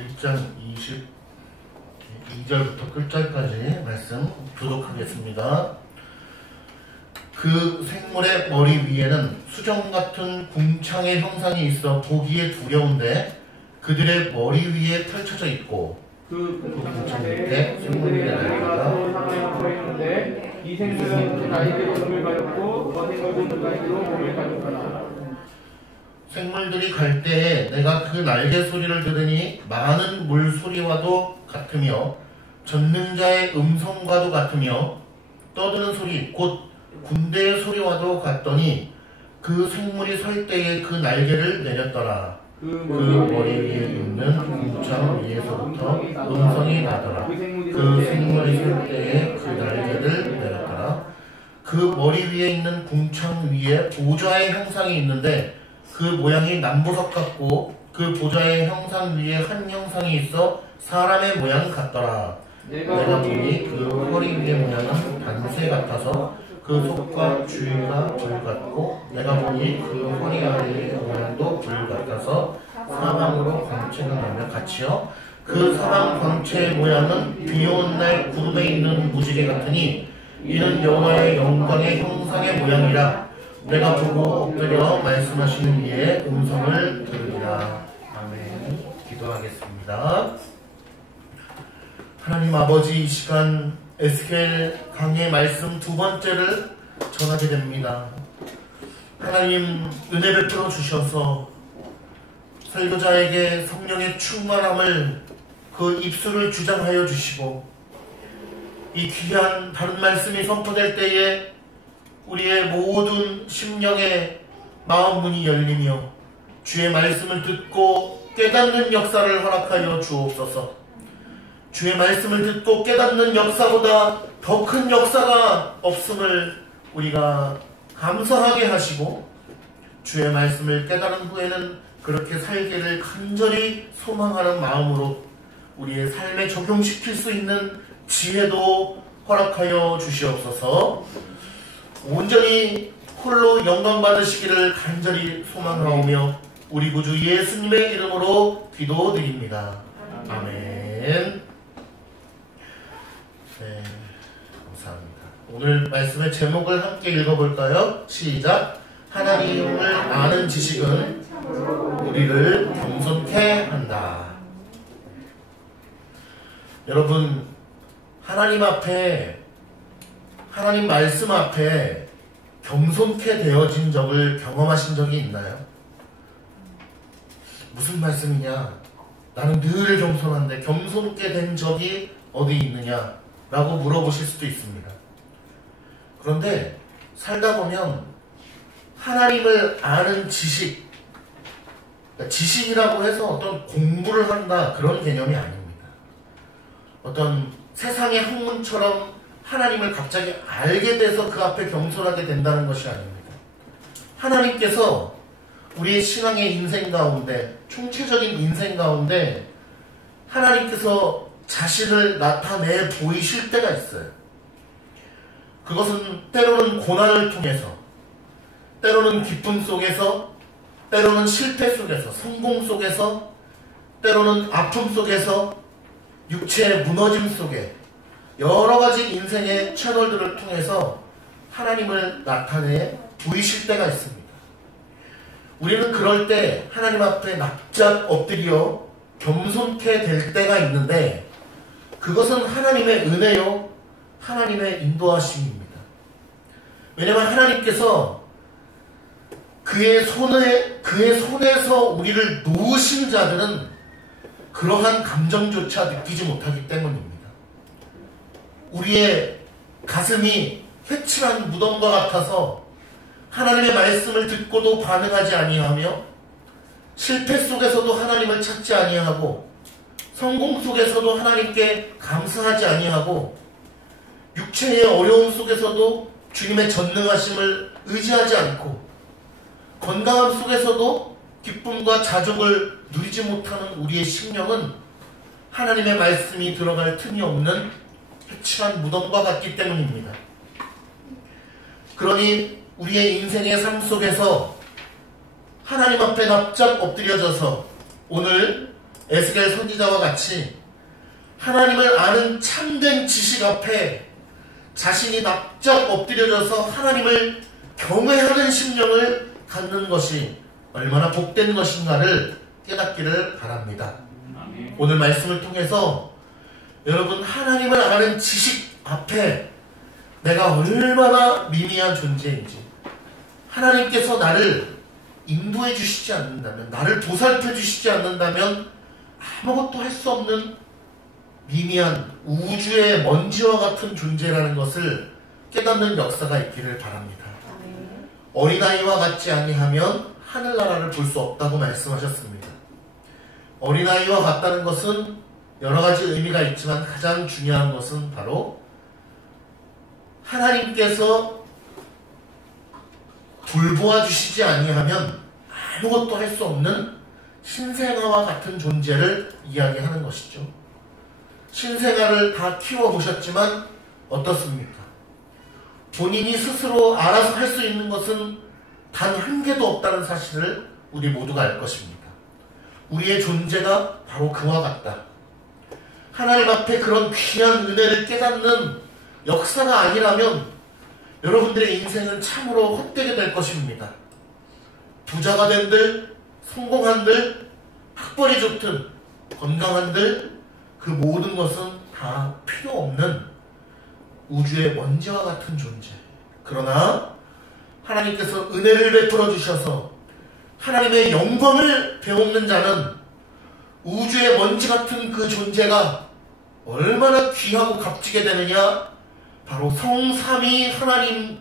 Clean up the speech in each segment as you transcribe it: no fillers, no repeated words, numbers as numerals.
1장 22절부터 끝절까지 말씀 교독하겠습니다. 그 생물의 머리 위에는 수정 같은 궁창의 형상이 있어 보기에 두려운데 그들의 머리 위에 펼쳐져 있고 그 궁창 밑에 생물의 날개가 서 있는데 이 생물은 날개로 몸을 가졌고 저 생물은 날개로 몸을 가졌더라. 생물들이 갈 때에 내가 그 날개 소리를 들으니 많은 물 소리와도 같으며 전능자의 음성과도 같으며 떠드는 소리 곧 군대의 소리와도 같더니 그 생물이 설 때에 그 날개를 내렸더라. 그 머리 위에 있는 궁창 위에서부터 음성이 나더라. 그 생물이 설 때에 그 날개를 내렸더라. 그 머리 위에 있는 궁창 위에 보좌의 형상이 있는데 그 모양이 남보석 같고 그 보좌의 형상 위에 한 형상이 있어 사람의 모양 같더라. 내가 보니 그 허리 위의 모양은 단새 같아서 그 속과 주위가 불 같고 내가 보니 그 허리 아래의 모양도 불 같아서 사방으로 광채가 나며 같이요. 그 사방 광채의 모양은 비온 날 구름에 있는 무지개 같으니 이는 여호와의 영광의 형상의 모양이라. 내가 보고 엎드려 말씀하시는 이의 음성을 들으리라. 아멘. 기도하겠습니다. 하나님 아버지, 이 시간 에스겔 강의 말씀 두 번째를 전하게 됩니다. 하나님 은혜 베풀어 주셔서 설교자에게 성령의 충만함을 그 입술을 주장하여 주시고 이 귀한 바른 말씀이 선포될 때에 우리의 모든 심령의 마음 문이 열리며 주의 말씀을 듣고 깨닫는 역사를 허락하여 주옵소서. 주의 말씀을 듣고 깨닫는 역사보다 더 큰 역사가 없음을 우리가 감사하게 하시고 주의 말씀을 깨달은 후에는 그렇게 살기를 간절히 소망하는 마음으로 우리의 삶에 적용시킬 수 있는 지혜도 허락하여 주시옵소서. 온전히 홀로 영광 받으시기를 간절히 소망하오며 우리 구주 예수님의 이름으로 기도드립니다. 아멘. 네, 감사합니다. 오늘 말씀의 제목을 함께 읽어볼까요? 시작. 하나님을 아는 지식은 우리를 겸손케 한다. 여러분, 하나님 앞에, 하나님 말씀 앞에 겸손케 되어진 적을 경험하신 적이 있나요? 무슨 말씀이냐? 나는 늘 겸손한데 겸손케 된 적이 어디 있느냐? 라고 물어보실 수도 있습니다. 그런데 살다 보면 하나님을 아는 지식, 그러니까 지식이라고 해서 어떤 공부를 한다 그런 개념이 아닙니다. 어떤 세상의 학문처럼 하나님을 갑자기 알게 돼서 그 앞에 겸손하게 된다는 것이 아닙니다. 하나님께서 우리의 신앙의 인생 가운데, 총체적인 인생 가운데 하나님께서 자신을 나타내 보이실 때가 있어요. 그것은 때로는 고난을 통해서, 때로는 기쁨 속에서, 때로는 실패 속에서, 성공 속에서, 때로는 아픔 속에서, 육체의 무너짐 속에 여러 가지 인생의 채널들을 통해서 하나님을 나타내 보이실 때가 있습니다. 우리는 그럴 때 하나님 앞에 납작 엎드려 겸손케 될 때가 있는데 그것은 하나님의 은혜요, 하나님의 인도하심입니다. 왜냐하면 하나님께서 그의 손에서 우리를 놓으신 자들은 그러한 감정조차 느끼지 못하기 때문입니다. 우리의 가슴이 회칠한 무덤과 같아서 하나님의 말씀을 듣고도 반응하지 아니하며 실패 속에서도 하나님을 찾지 아니하고 성공 속에서도 하나님께 감사하지 아니하고 육체의 어려움 속에서도 주님의 전능하심을 의지하지 않고 건강함 속에서도 기쁨과 자족을 누리지 못하는 우리의 심령은 하나님의 말씀이 들어갈 틈이 없는 회칠한 무덤과 같기 때문입니다. 그러니 우리의 인생의 삶 속에서 하나님 앞에 납작 엎드려져서 오늘 에스겔 선지자와 같이 하나님을 아는 참된 지식 앞에 자신이 납작 엎드려져서 하나님을 경외하는 심령을 갖는 것이 얼마나 복된 것인가를 깨닫기를 바랍니다. 오늘 말씀을 통해서 여러분 하나님을 아는 지식 앞에 내가 얼마나 미미한 존재인지, 하나님께서 나를 인도해 주시지 않는다면, 나를 보살펴 주시지 않는다면 아무것도 할 수 없는 미미한 우주의 먼지와 같은 존재라는 것을 깨닫는 역사가 있기를 바랍니다. 어린아이와 같지 아니하면 하늘나라를 볼 수 없다고 말씀하셨습니다. 어린아이와 같다는 것은 여러 가지 의미가 있지만 가장 중요한 것은 바로 하나님께서 돌보아 주시지 아니하면 아무것도 할 수 없는 신생아와 같은 존재를 이야기하는 것이죠. 신생아를 다 키워보셨지만 어떻습니까? 본인이 스스로 알아서 할 수 있는 것은 단 한 개도 없다는 사실을 우리 모두가 알 것입니다. 우리의 존재가 바로 그와 같다. 하나님 앞에 그런 귀한 은혜를 깨닫는 역사가 아니라면 여러분들의 인생은 참으로 헛되게 될 것입니다. 부자가 된들, 성공한들, 학벌이 좋든, 건강한들, 그 모든 것은 다 필요 없는 우주의 먼지와 같은 존재. 그러나 하나님께서 은혜를 베풀어 주셔서 하나님의 영광을 배우는 자는 우주의 먼지 같은 그 존재가 얼마나 귀하고 값지게 되느냐, 바로 성삼위 하나님,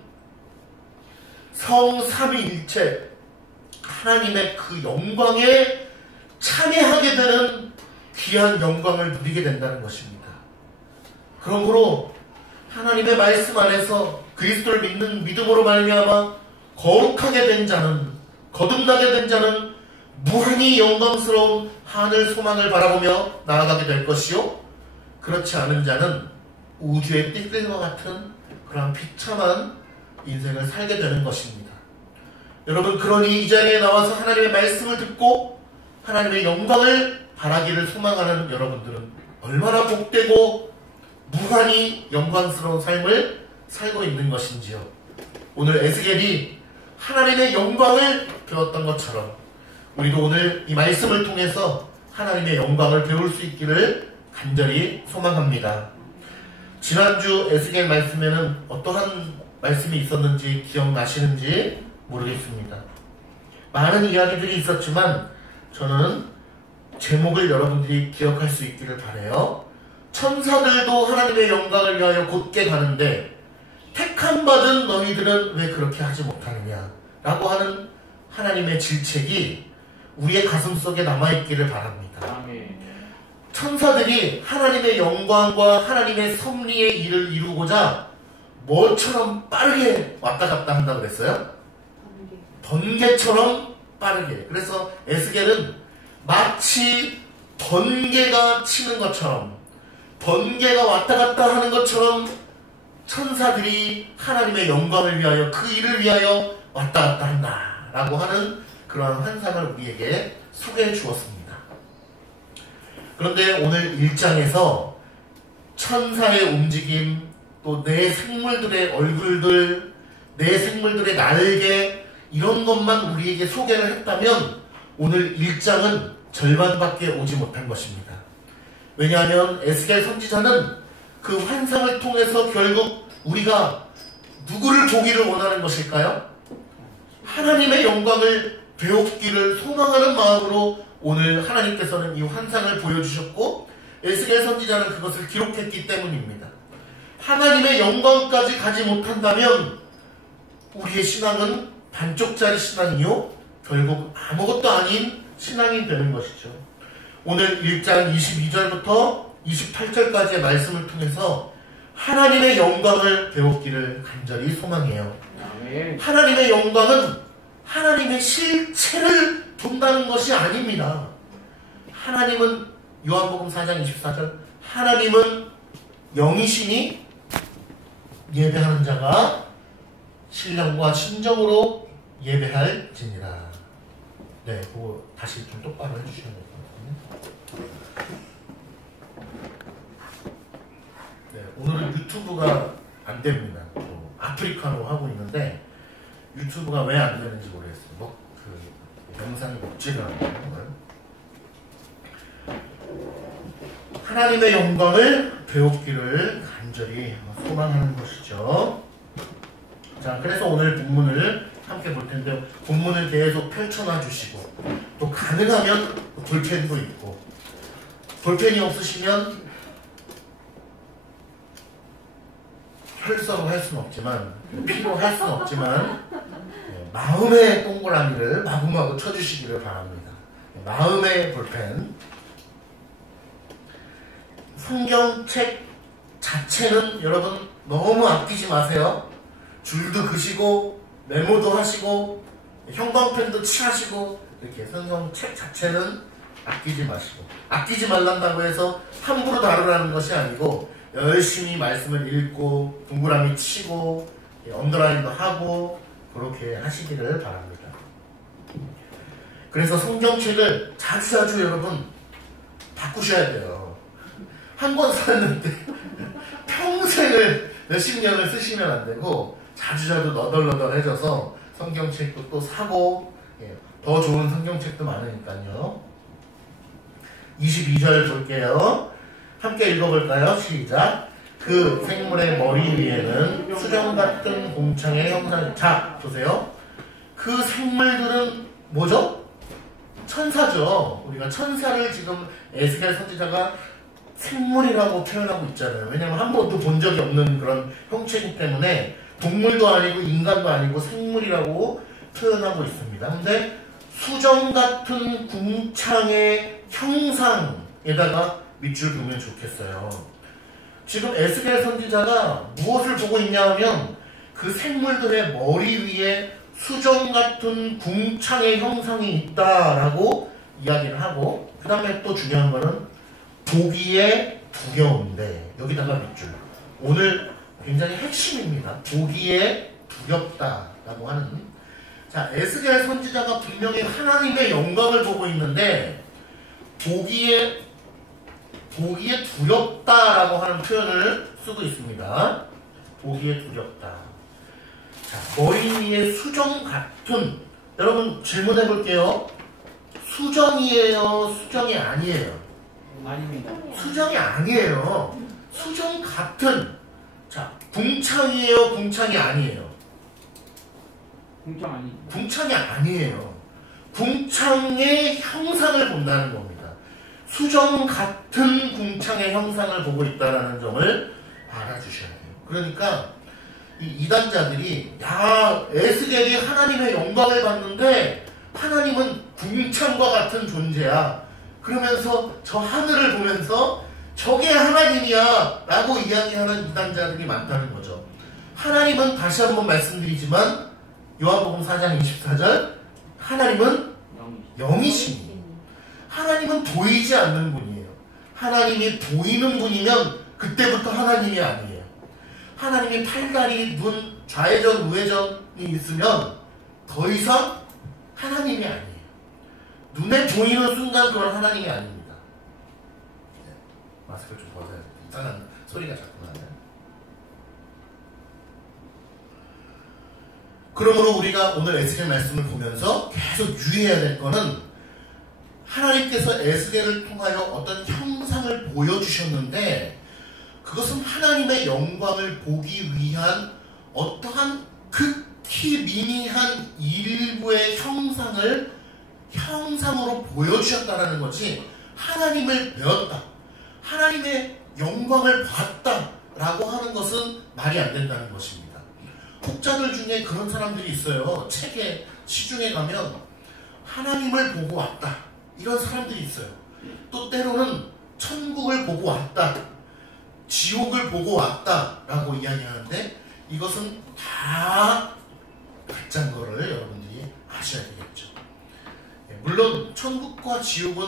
성삼위일체 하나님의 그 영광에 참여하게 되는 귀한 영광을 누리게 된다는 것입니다. 그러므로 하나님의 말씀 안에서 그리스도를 믿는 믿음으로 말미암아 거룩하게 된 자는, 거듭나게 된 자는 무한히 영광스러운 하늘 소망을 바라보며 나아가게 될 것이요, 그렇지 않은 자는 우주의 띠끌과 같은 그러한 비참한 인생을 살게 되는 것입니다. 여러분, 그러니 이 자리에 나와서 하나님의 말씀을 듣고 하나님의 영광을 바라기를 소망하는 여러분들은 얼마나 복되고 무한히 영광스러운 삶을 살고 있는 것인지요. 오늘 에스겔이 하나님의 영광을 배웠던 것처럼 우리도 오늘 이 말씀을 통해서 하나님의 영광을 배울 수 있기를 간절히 소망합니다. 지난주 에스겔 말씀에는 어떠한 말씀이 있었는지 기억나시는지 모르겠습니다. 많은 이야기들이 있었지만 저는 제목을 여러분들이 기억할 수 있기를 바라요. 천사들도 하나님의 영광을 위하여 곧게 가는데 택함 받은 너희들은 왜 그렇게 하지 못하느냐 라고 하는 하나님의 질책이 우리의 가슴 속에 남아있기를 바랍니다. 아멘. 천사들이 하나님의 영광과 하나님의 섭리의 일을 이루고자 뭐처럼 빠르게 왔다 갔다 한다고 그랬어요? 번개처럼 빠르게. 그래서 에스겔은 마치 번개가 치는 것처럼, 번개가 왔다 갔다 하는 것처럼 천사들이 하나님의 영광을 위하여, 그 일을 위하여 왔다 갔다 한다 라고 하는 그러한 환상을 우리에게 소개해 주었습니다. 그런데 오늘 1장에서 천사의 움직임, 또 내 생물들의 얼굴들, 내 생물들의 날개, 이런 것만 우리에게 소개를 했다면 오늘 1장은 절반밖에 오지 못한 것입니다. 왜냐하면 에스겔 선지자는 그 환상을 통해서 결국 우리가 누구를 보기를 원하는 것일까요? 하나님의 영광을 배웠기를 소망하는 마음으로 오늘 하나님께서는 이 환상을 보여주셨고 에스겔 선지자는 그것을 기록했기 때문입니다. 하나님의 영광까지 가지 못한다면 우리의 신앙은 반쪽짜리 신앙이요, 결국 아무것도 아닌 신앙이 되는 것이죠. 오늘 1장 22절부터 28절까지의 말씀을 통해서 하나님의 영광을 배웠기를 간절히 소망해요. 아멘. 하나님의 영광은 하나님의 실체를 본다는 것이 아닙니다. 하나님은 요한복음 4장 24절 하나님은 영이시니 예배하는 자가 신령과 신정으로 예배할지니라. 네, 그거 다시 좀 똑바로 해주셔야 될 것 네, 오늘은 유튜브가 안 됩니다. 아프리카로 하고 있는데 유튜브가 왜 안 되는지 모르겠어요. 그 영상이 먹지가 않아요. 하나님의 영광을 배웠기를 간절히 소망하는 것이죠. 자, 그래서 오늘 본문을 함께 볼 텐데요. 본문을 계속 펼쳐놔 주시고 또 가능하면 볼펜도 있고 볼펜이 없으시면 혈서로 할 수는 없지만 피로 할 수는 없지만 마음의 동그라미를 마구마구 쳐주시기를 바랍니다. 마음의 볼펜. 성경책 자체는 여러분 너무 아끼지 마세요. 줄도 그시고 메모도 하시고 형광펜도 칠하시고 이렇게 성경책 자체는 아끼지 마시고, 아끼지 말란다고 해서 함부로 다루라는 것이 아니고 열심히 말씀을 읽고 동그라미 치고 언더라인도 하고 그렇게 하시기를 바랍니다. 그래서 성경책을 자주자주 여러분 바꾸셔야 돼요. 한 권 샀는데 평생을 몇십 년을 쓰시면 안 되고 자주자주 너덜너덜해져서 성경책도 또 사고 더 좋은 성경책도 많으니까요. 22절 볼게요. 함께 읽어볼까요? 시작. 그 생물의 머리 위에는 수정 같은 공창의 형상이. 자, 보세요. 그 생물들은 뭐죠? 천사죠. 우리가 천사를 지금 에스겔 선지자가 생물이라고 표현하고 있잖아요. 왜냐면 한 번도 본 적이 없는 그런 형체이기 때문에 동물도 아니고 인간도 아니고 생물이라고 표현하고 있습니다. 근데 수정 같은 궁창의 형상에다가 밑줄 그으면 좋겠어요. 지금 에스겔 선지자가 무엇을 보고 있냐 하면 그 생물들의 머리 위에 수정 같은 궁창의 형상이 있다라고 이야기를 하고, 그 다음에 또 중요한 거는 보기에 두려운데, 여기다가 밑줄. 오늘 굉장히 핵심입니다. 보기에 두렵다라고 하는. 자, 에스겔 선지자가 분명히 하나님의 영광을 보고 있는데 보기에 두렵다라고 하는 표현을 쓰고 있습니다. 보기에 두렵다. 자, 머리 위에 수정 같은. 여러분 질문해 볼게요. 수정이에요? 수정이 아니에요? 아닙니다. 수정이 아니에요. 수정 같은. 자, 궁창이에요? 궁창이 아니에요? 궁창 아니. 궁창이 아니에요. 궁창의 형상을 본다는 겁니다. 수정 같은 궁창의 형상을 보고 있다는 점을 알아주셔야 돼요. 그러니까 이 이단자들이 야, 에스겔이 하나님의 영광을 봤는데 하나님은 궁창과 같은 존재야. 그러면서 저 하늘을 보면서 저게 하나님이야 라고 이야기하는 이단자들이 많다는 거죠. 하나님은 다시 한번 말씀드리지만 요한복음 4장 24절 하나님은 영이십니다. 하나님은 보이지 않는 분이에요. 하나님이 보이는 분이면 그때부터 하나님이 아니에요. 하나님이 팔다리, 눈, 좌회전, 우회전이 있으면 더 이상 하나님이 아니에요. 눈에 보이는 순간 그건 하나님이 아닙니다. 네, 마스크를 좀 벗어야 돼요. 이상한 소리가 자꾸 나네요. 그러므로 우리가 오늘 에스겔 말씀을 보면서 계속 유의해야 될 거는 하나님께서 에스겔을 통하여 어떤 형상을 보여주셨는데 그것은 하나님의 영광을 보기 위한 어떠한 극히 미미한 일부의 형상으로 보여주셨다라는 거지, 하나님을 배웠다, 하나님의 영광을 봤다라고 하는 것은 말이 안 된다는 것입니다. 혹자들 중에 그런 사람들이 있어요. 책에 시중에 가면 하나님을 보고 왔다 이런 사람들이 있어요. 또 때로는 천국을 보고 왔다, 지옥을 보고 왔다 라고 이야기하는데 이것은 다 가짜인 거를 여러분들이 아셔야 되겠죠. 물론 천국과 지옥은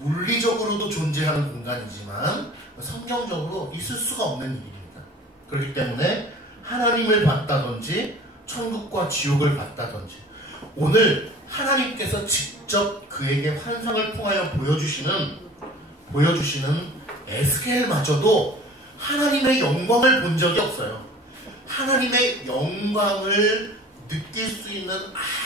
물리적으로도 존재하는 공간이지만 성경적으로 있을 수가 없는 일입니다. 그렇기 때문에 하나님을 봤다든지 천국과 지옥을 봤다든지, 오늘 하나님께서 직접 그에게 환상을 통하여 보여주시는 에스겔마저도 하나님의 영광을 본 적이 없어요. 하나님의 영광을 느낄 수 있는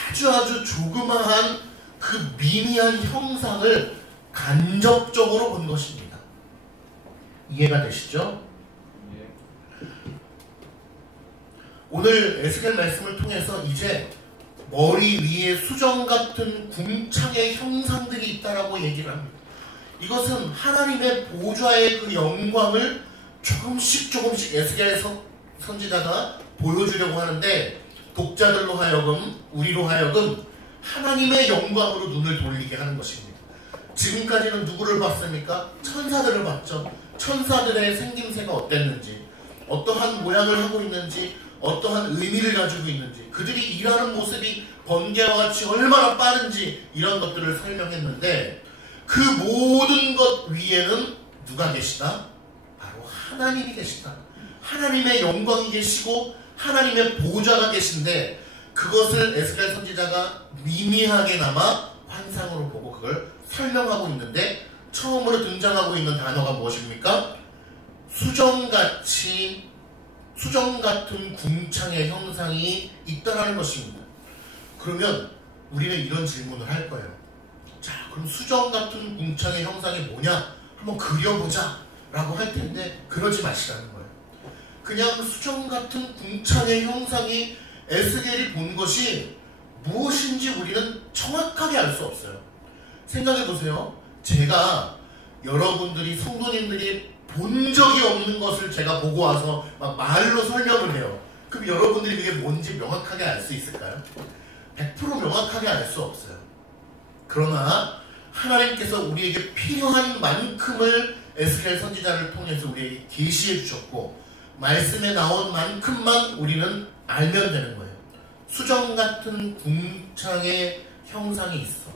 아주 조그마한 그 미미한 형상을 간접적으로 본 것입니다. 이해가 되시죠? 오늘 에스겔 말씀을 통해서 이제 머리 위에 수정 같은 궁창의 형상들이 있다라고 얘기를 합니다. 이것은 하나님의 보좌의 그 영광을 조금씩 에스겔 선지자가 보여주려고 하는데, 독자들로 하여금, 우리로 하여금 하나님의 영광으로 눈을 돌리게 하는 것입니다. 지금까지는 누구를 봤습니까? 천사들을 봤죠. 천사들의 생김새가 어땠는지, 어떠한 모양을 하고 있는지, 어떠한 의미를 가지고 있는지, 그들이 일하는 모습이 번개와 같이 얼마나 빠른지, 이런 것들을 설명했는데, 그 모든 것 위에는 누가 계시다? 바로 하나님이 계시다. 하나님의 영광이 계시고 하나님의 보좌가 계신데, 그것을 에스겔 선지자가 미미하게나마 환상으로 보고 그걸 설명하고 있는데, 처음으로 등장하고 있는 단어가 무엇입니까? 수정 같은 궁창의 형상이 있다라는 것입니다. 그러면 우리는 이런 질문을 할 거예요. 자, 그럼 수정 같은 궁창의 형상이 뭐냐? 한번 그려보자 라고 할 텐데, 그러지 마시라는 거예요. 그냥 수정 같은 궁창의 형상이 에스겔이 본 것이 무엇인지 우리는 정확하게 알 수 없어요. 생각해 보세요. 제가 여러분들이, 성도님들이 본 적이 없는 것을 제가 보고 와서 막 말로 설명을 해요. 그럼 여러분들이 그게 뭔지 명확하게 알 수 있을까요? 100% 명확하게 알 수 없어요. 그러나 하나님께서 우리에게 필요한 만큼을 에스겔 선지자를 통해서 우리에게 계시해 주셨고, 말씀에 나온 만큼만 우리는 알면 되는 거예요. 수정 같은 궁창의 형상이 있어.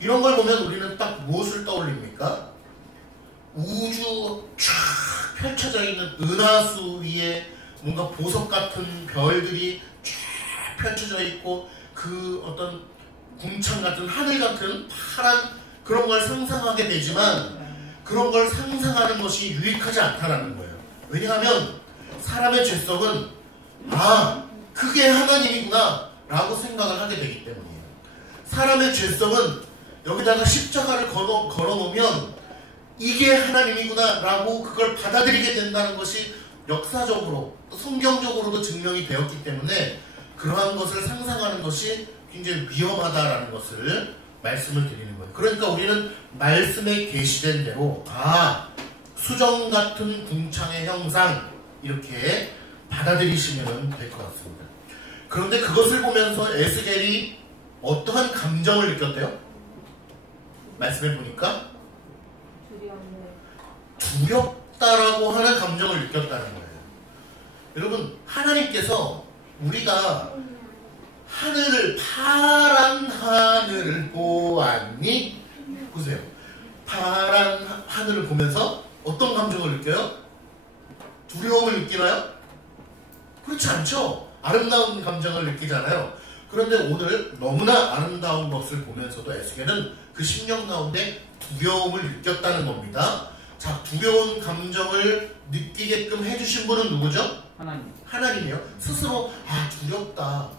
이런 걸 보면 우리는 딱 무엇을 떠올립니까? 우주 쫙 펼쳐져 있는 은하수 위에 뭔가 보석 같은 별들이 쫙 펼쳐져 있고, 그 어떤 궁창 같은, 하늘 같은 파란 그런 걸 상상하게 되지만, 그런 걸 상상하는 것이 유익하지 않다라는 거예요. 왜냐하면 사람의 죄성은 그게 하나님이구나 라고 생각을 하게 되기 때문이에요. 사람의 죄성은 여기다가 십자가를 걸어놓으면 이게 하나님이구나 라고 그걸 받아들이게 된다는 것이 역사적으로, 성경적으로도 증명이 되었기 때문에, 그러한 것을 상상하는 것이 굉장히 위험하다라는 것을 말씀을 드리는 거예요. 그러니까 우리는 말씀에 계시된 대로 수정 같은 궁창의 형상, 이렇게 받아들이시면 될 것 같습니다. 그런데 그것을 보면서 에스겔이 어떠한 감정을 느꼈대요? 말씀해 보니까 두렵다라고 하는 감정을 느꼈다는 거예요. 여러분, 하나님께서 우리가 파란 하늘을 보았니? 보세요. 파란 하늘을 보면서 어떤 감정을 느껴요? 두려움을 느끼나요? 그렇지 않죠. 아름다운 감정을 느끼잖아요. 그런데 오늘 너무나 아름다운 것을 보면서도 에스겔은 그 심령 가운데 두려움을 느꼈다는 겁니다. 자, 두려운 감정을 느끼게끔 해주신 분은 누구죠? 하나님이에요. 스스로 두렵다,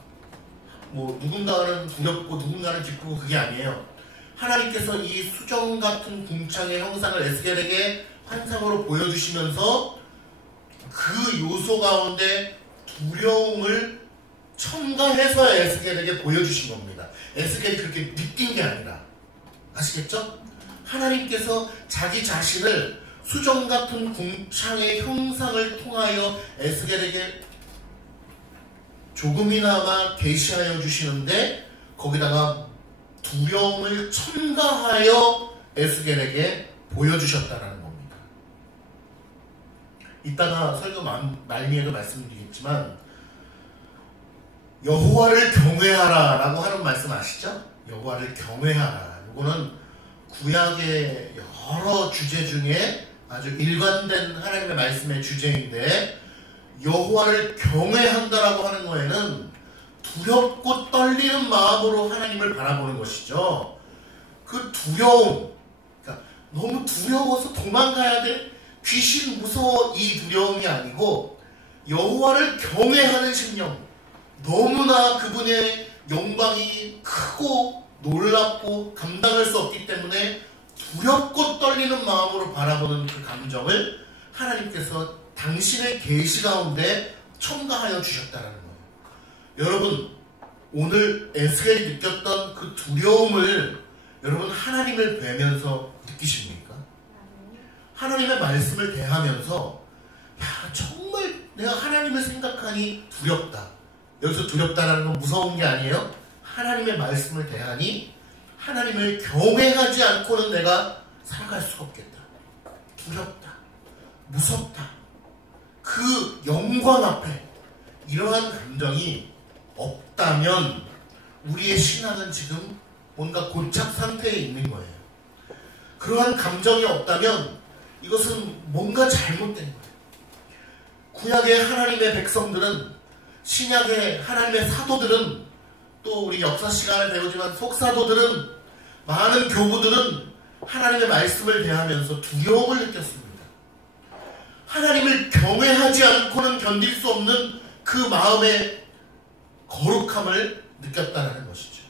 누군가는 두렵고 누군가는 기쁘고, 그게 아니에요. 하나님께서 이 수정 같은 궁창의 형상을 에스겔에게 환상으로 보여주시면서 그 요소 가운데 두려움을 첨가해서 에스겔에게 보여주신 겁니다. 에스겔이 그렇게 느낀 게 아니라. 아시겠죠? 하나님께서 자기 자신을 수정 같은 궁창의 형상을 통하여 에스겔에게 조금이나마 계시하여 주시는데, 거기다가 두려움을 첨가하여 에스겔에게 보여주셨다는 겁니다. 이따가 설교 말미에도 말씀드리겠지만, 여호와를 경외하라 라고 하는 말씀 아시죠? 여호와를 경외하라. 이거는 구약의 여러 주제 중에 아주 일관된 하나님의 말씀의 주제인데, 여호와를 경외한다라고 하는 거에는 두렵고 떨리는 마음으로 하나님을 바라보는 것이죠. 그 두려움, 그러니까 너무 두려워서 도망가야 될 귀신 무서워 이 두려움이 아니고 여호와를 경외하는 심령, 너무나 그분의 영광이 크고 놀랍고 감당할 수 없기 때문에 두렵고 떨리는 마음으로 바라보는 그 감정을 하나님께서 당신의 계시 가운데 첨가하여 주셨다는 거예요. 여러분, 오늘 에스겔이 느꼈던 그 두려움을 여러분 하나님을 뵈면서 느끼십니까? 하나님의 말씀을 대하면서 야, 정말 내가 하나님을 생각하니 두렵다. 여기서 두렵다라는 건 무서운 게 아니에요. 하나님의 말씀을 대하니 하나님을 경외하지 않고는 내가 살아갈 수가 없겠다. 두렵다. 무섭다. 그 영광 앞에 이러한 감정이 없다면 우리의 신앙은 지금 뭔가 고착 상태에 있는 거예요. 그러한 감정이 없다면 이것은 뭔가 잘못된 거예요. 구약의 하나님의 백성들은, 신약의 하나님의 사도들은, 또 우리 역사 시간을 배우지만 속사도들은, 많은 교부들은 하나님의 말씀을 대하면서 두려움을 느꼈습니다. 하나님을 경외하지 않고는 견딜 수 없는 그 마음의 거룩함을 느꼈다는 것이죠.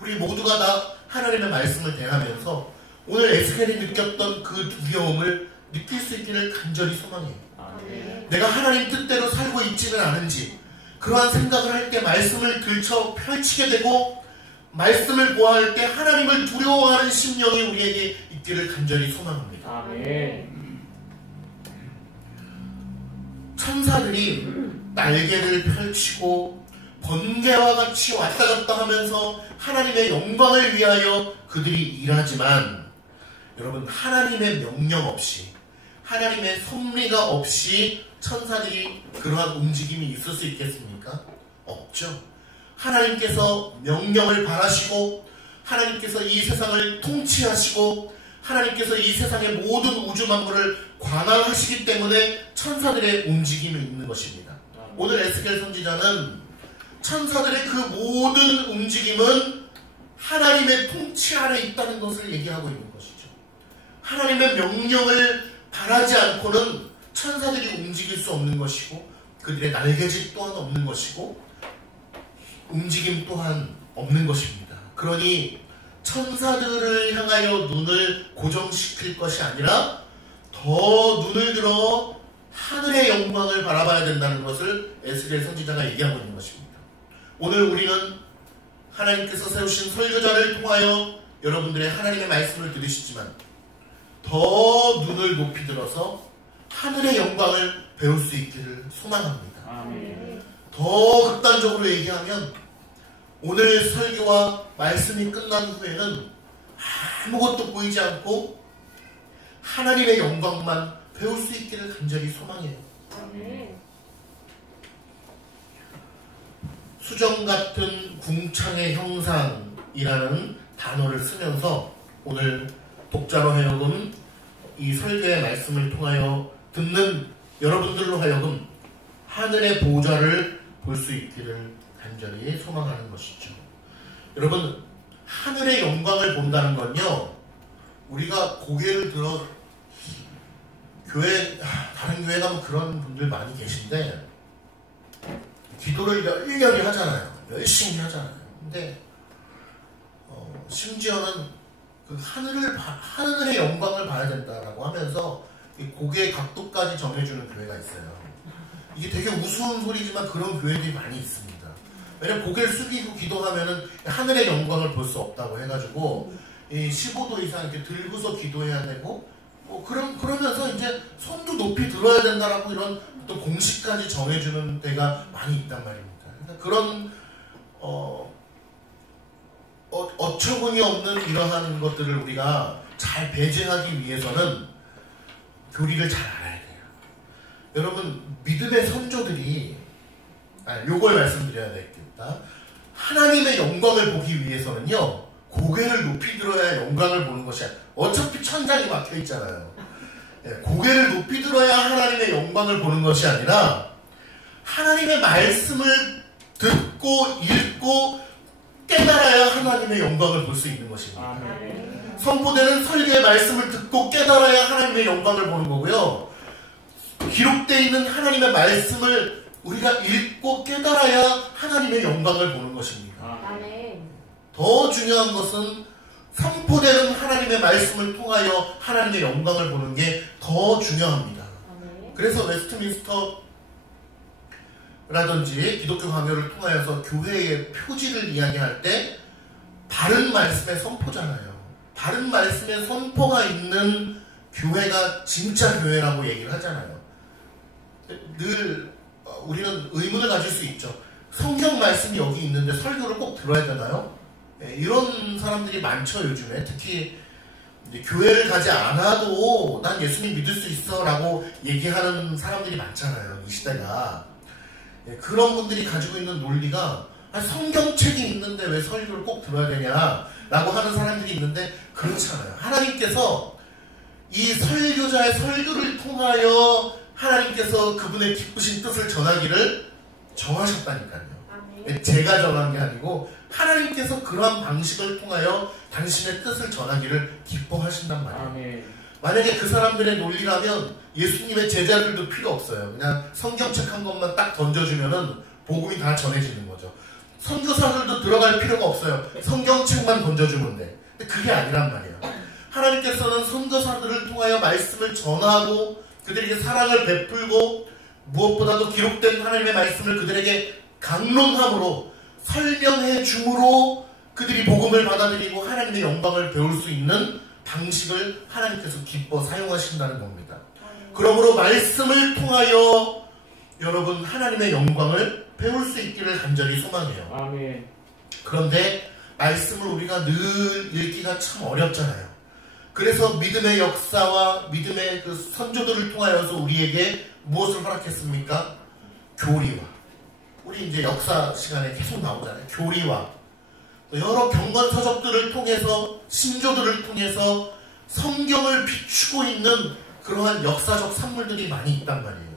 우리 모두가 다 하나님의 말씀을 대하면서 오늘 에스겔이 느꼈던 그 두려움을 느낄 수 있기를 간절히 소망해요. 내가 하나님 뜻대로 살고 있지는 않은지, 그러한 생각을 할 때 말씀을 들쳐 펼치게 되고 말씀을 보아할 때 하나님을 두려워하는 심령이 우리에게 있기를 간절히 소망합니다. 아멘. 천사들이 날개를 펼치고 번개와 같이 왔다 갔다 하면서 하나님의 영광을 위하여 그들이 일하지만, 여러분, 하나님의 명령 없이, 하나님의 섭리가 없이 천사들이 그러한 움직임이 있을 수 있겠습니까? 없죠. 하나님께서 명령을 바라시고, 하나님께서 이 세상을 통치하시고, 하나님께서 이 세상의 모든 우주 만물을 관할하시기 때문에 천사들의 움직임이 있는 것입니다. 오늘 에스겔 선지자는 천사들의 그 모든 움직임은 하나님의 통치 아래 있다는 것을 얘기하고 있는 것이죠. 하나님의 명령을 바라지 않고는 천사들이 움직일 수 없는 것이고, 그들의 날개짓 또한 없는 것이고, 움직임 또한 없는 것입니다. 그러니 천사들을 향하여 눈을 고정시킬 것이 아니라 더 눈을 들어 하늘의 영광을 바라봐야 된다는 것을 에스겔 선지자가 얘기하고 있는 것입니다. 오늘 우리는 하나님께서 세우신 설교자를 통하여 여러분들의 하나님의 말씀을 들으시지만 더 눈을 높이 들어서 하늘의 영광을 배울 수 있기를 소망합니다. 아멘. 더 극단적으로 얘기하면 오늘 설교와 말씀이 끝난 후에는 아무것도 보이지 않고 하나님의 영광만 배울 수 있기를 간절히 소망해요. 아멘. 수정 같은 궁창의 형상이라는 단어를 쓰면서 오늘 독자로 하여금 이 설교의 말씀을 통하여 듣는 여러분들로 하여금 하늘의 보좌를 볼 수 있기를 간절히 소망하는 것이죠. 여러분, 하늘의 영광을 본다는 건요, 우리가 고개를 들어 다른 교회 가면 그런 분들 많이 계신데 기도를 열렬히 하잖아요. 열심히 하잖아요. 근데 심지어는 그 하늘의 영광을 봐야 된다라고 하면서 이 고개 각도까지 정해주는 교회가 있어요. 이게 되게 우스운 소리지만 그런 교회들이 많이 있습니다. 왜냐면 고개를 숙이고 기도하면은 하늘의 영광을 볼 수 없다고 해가지고 이 15도 이상 이렇게 들고서 기도해야 되고, 그러면서 이제 손도 높이 들어야 된다라고 이런 또 공식까지 정해주는 데가 많이 있단 말입니다. 그러니까 그런 어처구니 없는 이러한 것들을 우리가 잘 배제하기 위해서는 교리를 잘 알아야 돼요. 여러분, 믿음의 선조들이 요걸 말씀드려야 되겠다. 하나님의 영광을 보기 위해서는요, 고개를 높이 들어야 영광을 보는 것이 아니라, 어차피 천장이 막혀 있잖아요. 고개를 높이 들어야 하나님의 영광을 보는 것이 아니라 하나님의 말씀을 듣고 읽고 깨달아야 하나님의 영광을 볼 수 있는 것입니다. 아멘. 선포되는 설교의 말씀을 듣고 깨달아야 하나님의 영광을 보는 거고요. 기록되어 있는 하나님의 말씀을 우리가 읽고 깨달아야 하나님의 영광을 보는 것입니다. 아멘. 더 중요한 것은 선포되는 하나님의 말씀을 통하여 하나님의 영광을 보는 게 더 중요합니다. 아멘. 그래서 웨스트민스터라든지 기독교 강요를 통하여서 교회의 표지를 이야기할 때 바른 말씀의 선포잖아요. 바른 말씀의 선포가 있는 교회가 진짜 교회라고 얘기를 하잖아요. 늘 우리는 의문을 가질 수 있죠. 성경 말씀이 여기 있는데 설교를 꼭 들어야 되나요? 이런 사람들이 많죠. 요즘에 특히 이제 교회를 가지 않아도 난 예수님 믿을 수 있어 라고 얘기하는 사람들이 많잖아요. 이 시대가. 그런 분들이 가지고 있는 논리가 성경책이 있는데 왜 설교를 꼭 들어야 되냐 라고 하는 사람들이 있는데 그렇잖아요. 하나님께서 이 설교자의 설교를 통하여 하나님께서 그분의 기쁘신 뜻을 전하기를 정하셨다니까요. 아멘. 제가 정한 게 아니고 하나님께서 그러한 방식을 통하여 당신의 뜻을 전하기를 기뻐하신단 말이에요. 아멘. 만약에 그 사람들의 논리라면 예수님의 제자들도 필요 없어요. 그냥 성경책 한 것만 딱 던져주면은 복음이 다 전해지는 거죠. 선교사들도 들어갈 필요가 없어요. 성경책만 던져주면 돼. 근데 그게 아니란 말이에요. 하나님께서는 선교사들을 통하여 말씀을 전하고 그들에게 사랑을 베풀고 무엇보다도 기록된 하나님의 말씀을 그들에게 강론함으로 설명해 줌으로 그들이 복음을 받아들이고 하나님의 영광을 배울 수 있는 방식을 하나님께서 기뻐 사용하신다는 겁니다. 그러므로 말씀을 통하여 여러분 하나님의 영광을 배울 수 있기를 간절히 소망해요. 아멘. 그런데 말씀을 우리가 늘 읽기가 참 어렵잖아요. 그래서 믿음의 역사와 믿음의 그 선조들을 통하여서 우리에게 무엇을 허락했습니까? 교리와. 우리 이제 역사 시간에 계속 나오잖아요. 교리와. 또 여러 경건 서적들을 통해서 신조들을 통해서 성경을 비추고 있는 그러한 역사적 산물들이 많이 있단 말이에요.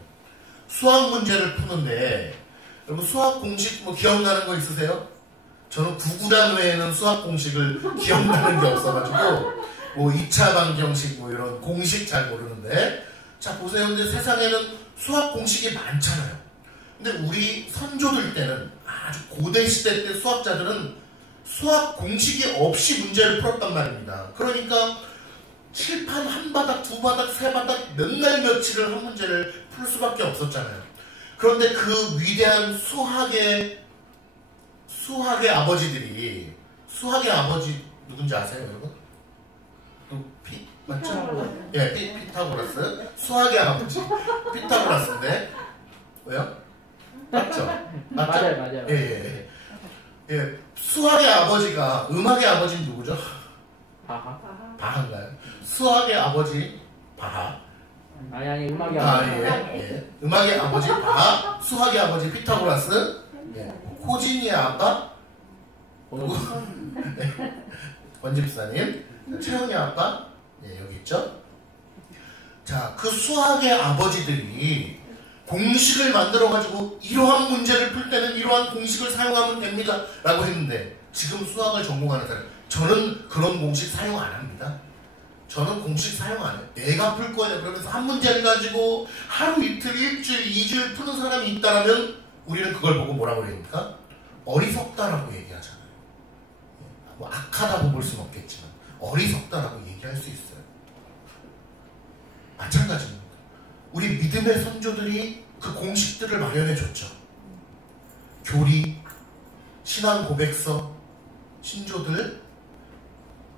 수학 문제를 푸는데 여러분 수학 공식 뭐 기억나는 거 있으세요? 저는 구구단 외에는 수학 공식을 기억나는 게 없어가지고 뭐 2차 방정식 뭐 이런 공식 잘 모르는데 자 보세요. 근데 세상에는 수학 공식이 많잖아요. 근데 우리 선조들 때는 아주 고대 시대 때 수학자들은 수학 공식이 없이 문제를 풀었단 말입니다. 그러니까 칠판 한 바닥, 두 바닥, 세 바닥 몇 날 며칠을 한 문제를 풀 수밖에 없었잖아요. 그런데 그 위대한 수학의 아버지들이 수학의 아버지 누군지 아세요, 여러분? 맞죠? 예, 피타고라스. 수학의 아버지 피타고라스인데 왜요? 맞죠? 맞아요. 예. 수학의 아버지가 음악의 아버지는 누구죠? 바하. 바하인가요? 수학의 아버지 바하. 아니 음악이 아버지. 예. 음악의 아버지 바하, 수학의 아버지 피타고라스, 예. 호진이의 아빠 원집사님, 최영의 아빠, 예, 여기 있죠. 자, 그 수학의 아버지들이 공식을 만들어가지고 이러한 문제를 풀 때는 이러한 공식을 사용하면 됩니다 라고 했는데 지금 수학을 전공하는 사람 저는 그런 공식 사용 안 합니다. 저는 공식 사용 안 해요. 내가 풀 거예요. 그러면서 한 문제를 가지고 하루 이틀, 일주일, 2주일 푸는 사람이 있다면 우리는 그걸 보고 뭐라고 그러니까 어리석다라고 얘기하잖아요. 뭐 악하다고 볼 수는 없겠지만 어리석다라고 얘기할 수 있어요. 마찬가지입니다. 우리 믿음의 선조들이 그 공식들을 마련해 줬죠. 교리, 신앙 고백서, 신조들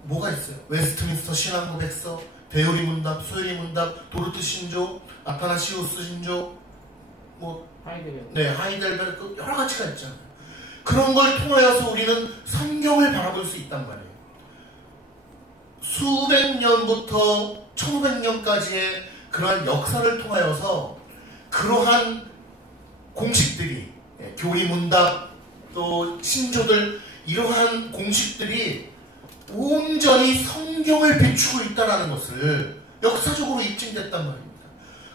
뭐가 있어요? 웨스트민스터 신앙 고백서, 데요리 문답, 소요리 문답, 도르트 신조, 아타나시우스 신조, 뭐 하이델베르크 여러 가지가 있잖아요. 그런 걸 통하여서 우리는 성경을 바라볼 수 있단 말이에요. 수백 년부터 1500년까지의 그러한 역사를 통하여서 그러한 공식들이 교리 문답 또 신조들 이러한 공식들이 온전히 성경을 비추고 있다는 것을 역사적으로 입증됐단 말입니다.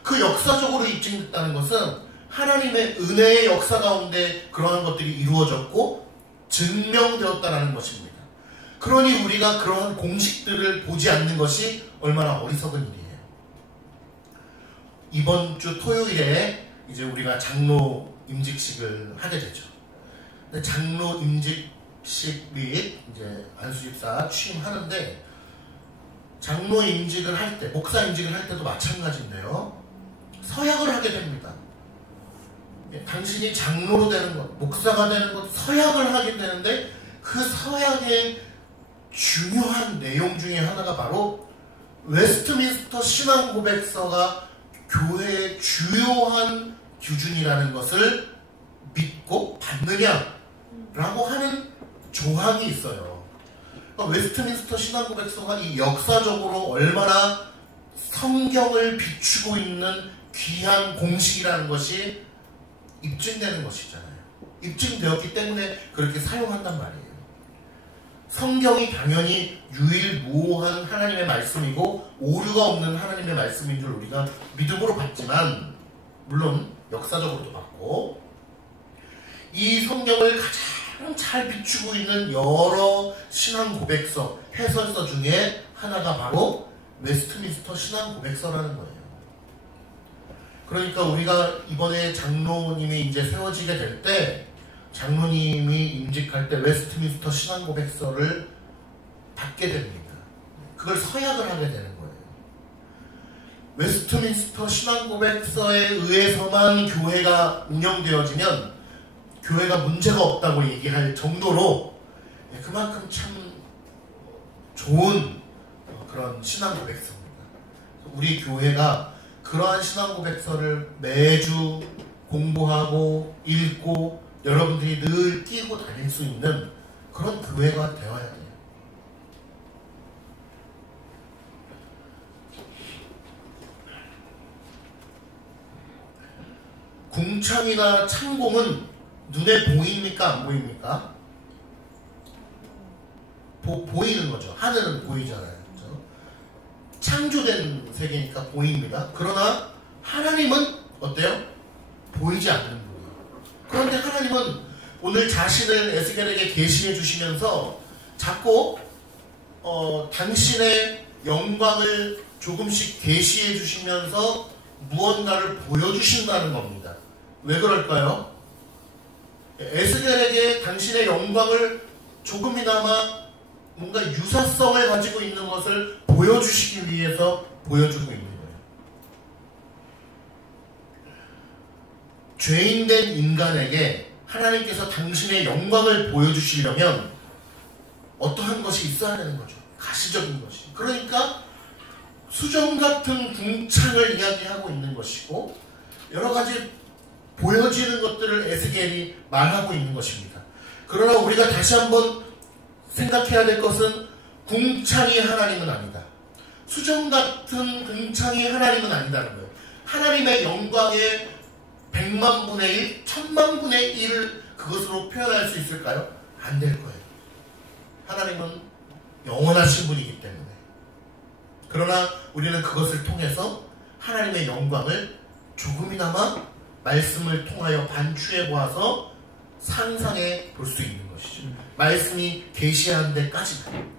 그 역사적으로 입증됐다는 것은 하나님의 은혜의 역사 가운데 그러한 것들이 이루어졌고 증명되었다는 것입니다. 그러니 우리가 그러한 공식들을 보지 않는 것이 얼마나 어리석은 일이에요. 이번 주 토요일에 이제 우리가 장로 임직식을 하게 되죠. 근데 장로 임직식 및 이제 안수집사 취임하는데 장로 임직을 할 때, 목사 임직을 할 때도 마찬가지인데요. 서약을 하게 됩니다. 당신이 장로로 되는 것, 목사가 되는 것, 서약을 하게 되는데 그 서약의 중요한 내용 중에 하나가 바로 웨스트민스터 신앙고백서가 교회의 주요한 기준이라는 것을 믿고 받느냐라고 하는 조항이 있어요. 그러니까 웨스트민스터 신앙고백서가 이 역사적으로 얼마나 성경을 비추고 있는 귀한 공식이라는 것이 입증되는 것이잖아요. 입증되었기 때문에 그렇게 사용한단 말이에요. 성경이 당연히 유일무오한 하나님의 말씀이고 오류가 없는 하나님의 말씀인 줄 우리가 믿음으로 받지만, 물론 역사적으로도 받고, 이 성경을 가장 잘 비추고 있는 여러 신앙 고백서, 해설서 중에 하나가 바로 웨스트민스터 신앙 고백서라는 거예요. 그러니까 우리가 이번에 장로님이 이제 세워지게 될 때, 장로님이 임직할 때 웨스트민스터 신앙 고백서를 받게 됩니다. 그걸 서약을 하게 되는 거예요. 웨스트민스터 신앙 고백서에 의해서만 교회가 운영되어지면 교회가 문제가 없다고 얘기할 정도로 그만큼 참 좋은 그런 신앙 고백서입니다. 우리 교회가 그러한 신앙 고백서를 매주 공부하고 읽고 여러분들이 늘 끼고 다닐 수 있는 그런 교회가 되어야 돼요. 궁창이나 창공은 눈에 보입니까? 안 보입니까? 보이는 거죠. 하늘은 보이잖아요. 그렇죠? 창조된 세계니까 보입니다. 그러나 하나님은 어때요? 보이지 않는 분이에요. 그런데 하나님은 오늘 자신을 에스겔에게 계시해 주시면서 자꾸 당신의 영광을 조금씩 계시해 주시면서 무언가를 보여주신다는 겁니다. 왜 그럴까요? 에스겔에게 당신의 영광을 조금이나마 뭔가 유사성을 가지고 있는 것을 보여주시기 위해서 보여주고 있는 거예요. 죄인된 인간에게 하나님께서 당신의 영광을 보여주시려면 어떠한 것이 있어야 되는 거죠. 가시적인 것이. 그러니까 수정 같은 궁창을 이야기하고 있는 것이고 여러 가지 보여지는 것들을 에스겔이 말하고 있는 것입니다. 그러나 우리가 다시 한번 생각해야 될 것은 궁창이 하나님은 아니다. 수정 같은 궁창이 하나님은 아니다는 거예요. 하나님의 영광의 100만 분의 1, 1000만 분의 1을 그것으로 표현할 수 있을까요? 안 될 거예요. 하나님은 영원하신 분이기 때문에. 그러나 우리는 그것을 통해서 하나님의 영광을 조금이나마 말씀을 통하여 반추해 보아서 상상해 볼 수 있는 것이죠. 말씀이 계시한 데까지는.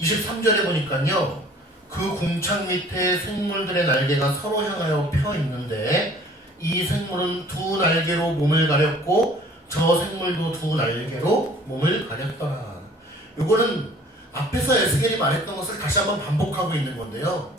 23절에 보니까요. 그 궁창 밑에 생물들의 날개가 서로 향하여 펴 있는데 이 생물은 두 날개로 몸을 가렸고 저 생물도 두 날개로 몸을 가렸더라. 요거는 앞에서 에스겔이 말했던 것을 다시 한번 반복하고 있는 건데요.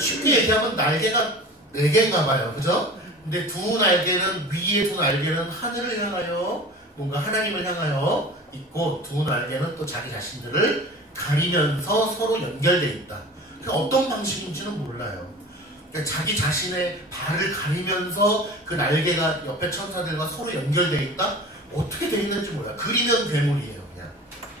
쉽게 얘기하면 날개가 4개인가 봐요. 그죠? 근데 두 날개는, 위에 두 날개는 하늘을 향하여 뭔가 하나님을 향하여 있고 두 날개는 또 자기 자신들을 가리면서 서로 연결되어 있다. 어떤 방식인지는 몰라요. 그러니까 자기 자신의 발을 가리면서 그 날개가 옆에 천사들과 서로 연결되어 있다? 어떻게 되어 있는지 몰라요. 그리면 괴물이에요. 그냥.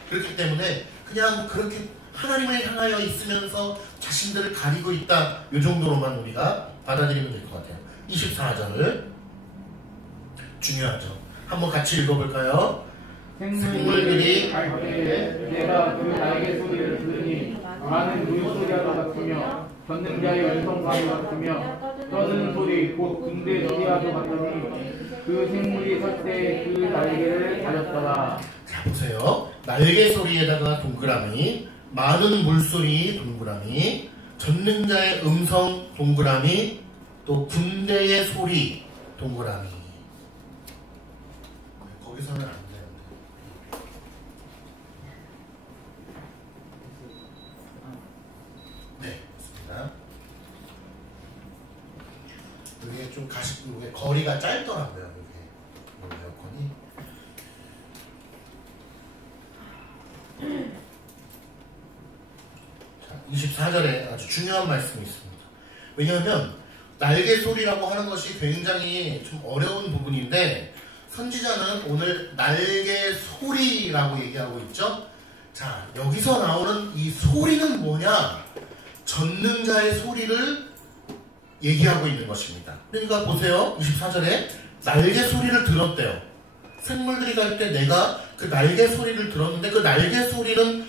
그렇기 때문에 그냥 그렇게 하나님을 향하여 있으면서 자신들을 가리고 있다. 이 정도로만 우리가 받아들이면 될 것 같아요. 24절을 중요하죠. 한번 같이 읽어볼까요? 생물들이 갈 때에 내가 그 날개 소리를 들으니 많은 물소리와 같으며 전능자의 음성과 같으며 떠드는 소리 곧 군대 소리와도 같으니 그 생물이 설 때 그 날개를 가졌더라. 자 보세요. 날개 소리에다가 동그라미, 많은 물소리 동그라미, 전능자의 음성 동그라미, 또 군대의 소리 동그라미. 거기서는 안 되는데. 네, 좋습니다. 이게 좀 이게 거리가 짧더라고요. 이게 에어컨이. 자, 24절에 아주 중요한 말씀이 있습니다. 왜냐하면 날개 소리라고 하는 것이 굉장히 좀 어려운 부분인데 선지자는 오늘 날개 소리라고 얘기하고 있죠. 자, 여기서 나오는 이 소리는 뭐냐? 전능자의 소리를 얘기하고 있는 것입니다. 그러니까 보세요. 24절에 날개 소리를 들었대요. 생물들이 갈 때 내가 그 날개 소리를 들었는데 그 날개 소리는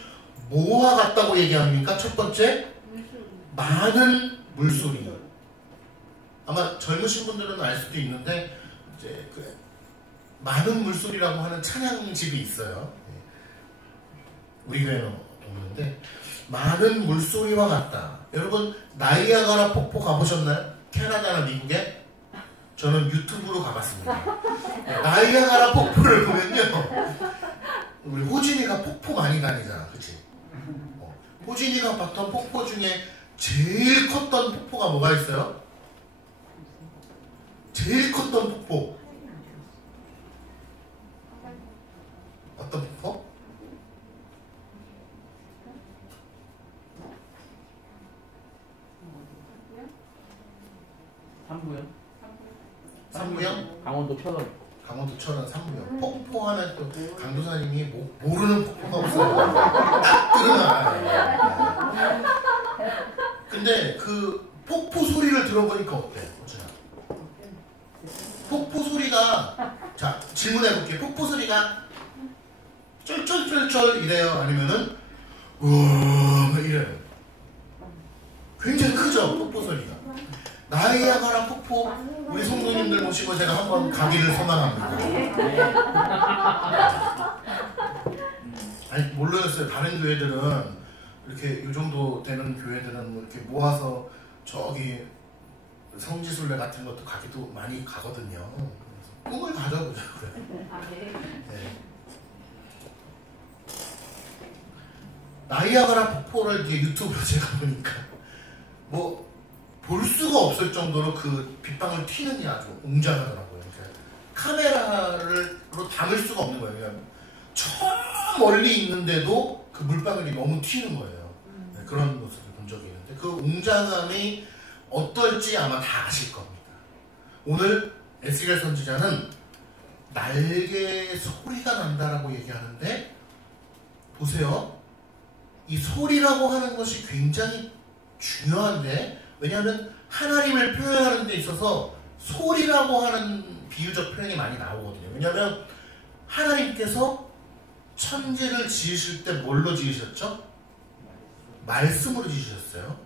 뭐와 같다고 얘기합니까? 첫 번째, 많은 물소리. 아마 젊으신 분들은 알 수도 있는데 이제 그 많은 물소리라고 하는 찬양집이 있어요. 우리 교회는 없는데 많은 물소리와 같다. 여러분 나이아가라 폭포 가보셨나요? 캐나다나 미국에? 저는 유튜브로 가봤습니다. 나이아가라 폭포를 보면요, 우리 호진이가 폭포 많이 다니잖아, 그치? 호진이가 봤던 폭포 중에 제일 컸던 폭포가 뭐가 있어요? 제일 컸던 폭포 어떤 폭포? 삼부영? 강원도 철원. 강원도 철원 삼부영. 폭포 하면 또 강도사님이 모르는 폭포가 없어요. 딱 들으면. 근데 그 폭포 소리를 들어보니까 어때? 폭포 소리가, 자 질문해볼게요. 폭포 소리가 쫄쫄쫄쫄 이래요? 아니면은 우와 이래요? 굉장히 크죠? 폭포 소리가. 나이아가라 폭포 우리 성도님들 모시고 제가 한번 가기를 소망합니다. 아니 몰랐어요. 다른 교회들은 이렇게 이 정도 되는 교회들은 뭐 이렇게 모아서 저기 성지순례 같은 것도 가기도 많이 가거든요. 꿈을 가져보자고요. 네. 나이아가라 폭포를 이제 유튜브로 제가 보니까 뭐 볼 수가 없을 정도로 그 빗방울 튀는 게 아주 웅장하더라고요. 카메라로 담을 수가 없는 거예요. 그냥 저 멀리 있는데도 그 물방울이 너무 튀는 거예요. 네, 그런 모습을 본 적이 있는데 그 웅장함이 어떨지 아마 다 아실 겁니다. 오늘 에스겔 선지자는 날개 소리가 난다라고 얘기하는데 보세요. 이 소리라고 하는 것이 굉장히 중요한데 왜냐하면 하나님을 표현하는 데 있어서 소리라고 하는 비유적 표현이 많이 나오거든요. 왜냐하면 하나님께서 천지를 지으실 때 뭘로 지으셨죠? 말씀으로 지으셨어요.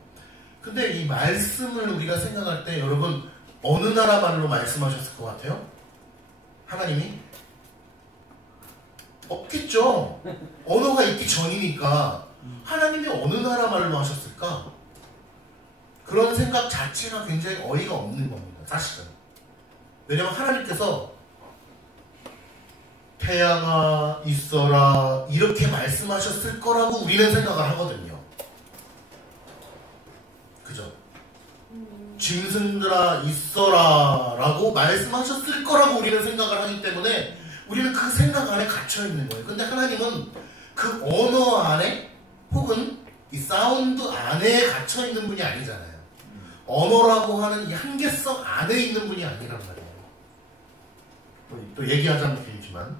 근데 이 말씀을 우리가 생각할 때 여러분 어느 나라 말로 말씀하셨을 것 같아요? 하나님이? 없겠죠. 언어가 있기 전이니까 하나님이 어느 나라 말로 하셨을까? 그런 생각 자체가 굉장히 어이가 없는 겁니다. 사실은. 왜냐하면 하나님께서 태양아 있어라 이렇게 말씀하셨을 거라고 우리는 생각을 하거든요. 그죠? 짐승들아 있어라 라고 말씀하셨을 거라고 우리는 생각을 하기 때문에 우리는 그 생각 안에 갇혀있는 거예요. 근데 하나님은 그 언어 안에 혹은 이 사운드 안에 갇혀있는 분이 아니잖아요. 언어라고 하는 이 한계성 안에 있는 분이 아니란 말이에요. 또 얘기하자면 길지만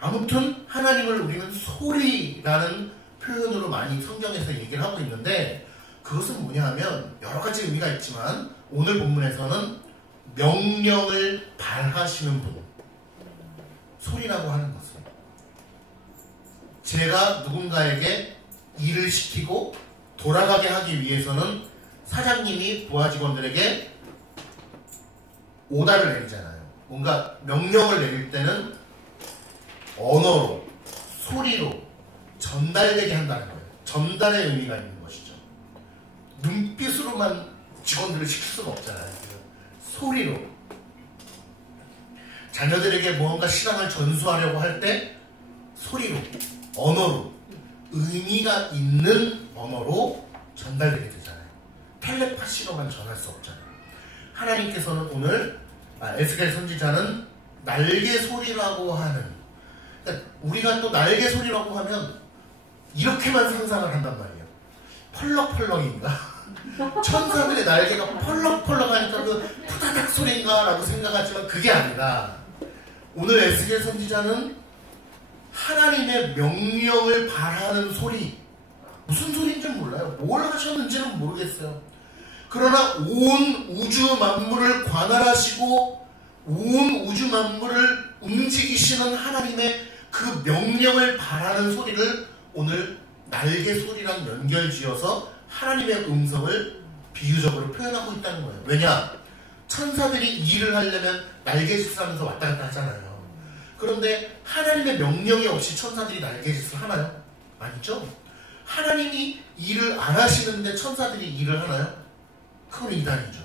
아무튼 하나님을 우리는 소리라는 표현으로 많이 성경에서 얘기를 하고 있는데 그것은 뭐냐 하면 여러 가지 의미가 있지만 오늘 본문에서는 명령을 발하시는 분, 소리라고 하는 것은 제가 누군가에게 일을 시키고 돌아가게 하기 위해서는 사장님이 부하 직원들에게 오다를 내리잖아요. 뭔가 명령을 내릴 때는 언어로, 소리로 전달되게 한다는 거예요. 전달의 의미가 있는 것이죠. 눈빛으로만 직원들을 시킬 수가 없잖아요. 소리로. 자녀들에게 무언가 신앙을 전수하려고 할 때 소리로, 언어로, 의미가 있는 언어로 전달되게 되잖아요. 텔레파시로만 전할 수 없잖아요. 하나님께서는 오늘 에스겔 선지자는 날개 소리라고 하는, 그러니까 우리가 또 날개 소리라고 하면 이렇게만 상상을 한단 말이에요. 펄럭펄럭인가? 천사들의 날개가 펄럭펄럭하니까 그 푸다닥 소리인가? 라고 생각하지만 그게 아니라 오늘 에스겔 선지자는 하나님의 명령을 발하는 소리, 무슨 소리인지 몰라요. 뭘 하셨는지는 모르겠어요. 그러나 온 우주 만물을 관할하시고 온 우주 만물을 움직이시는 하나님의 그 명령을 발하는 소리를 오늘 날개 소리랑 연결지어서 하나님의 음성을 비유적으로 표현하고 있다는 거예요. 왜냐? 천사들이 일을 하려면 날개짓을 하면서 왔다 갔다 하잖아요. 그런데 하나님의 명령이 없이 천사들이 날개짓을 하나요? 아니죠? 하나님이 일을 안 하시는데 천사들이 일을 하나요? 그건 이단이죠.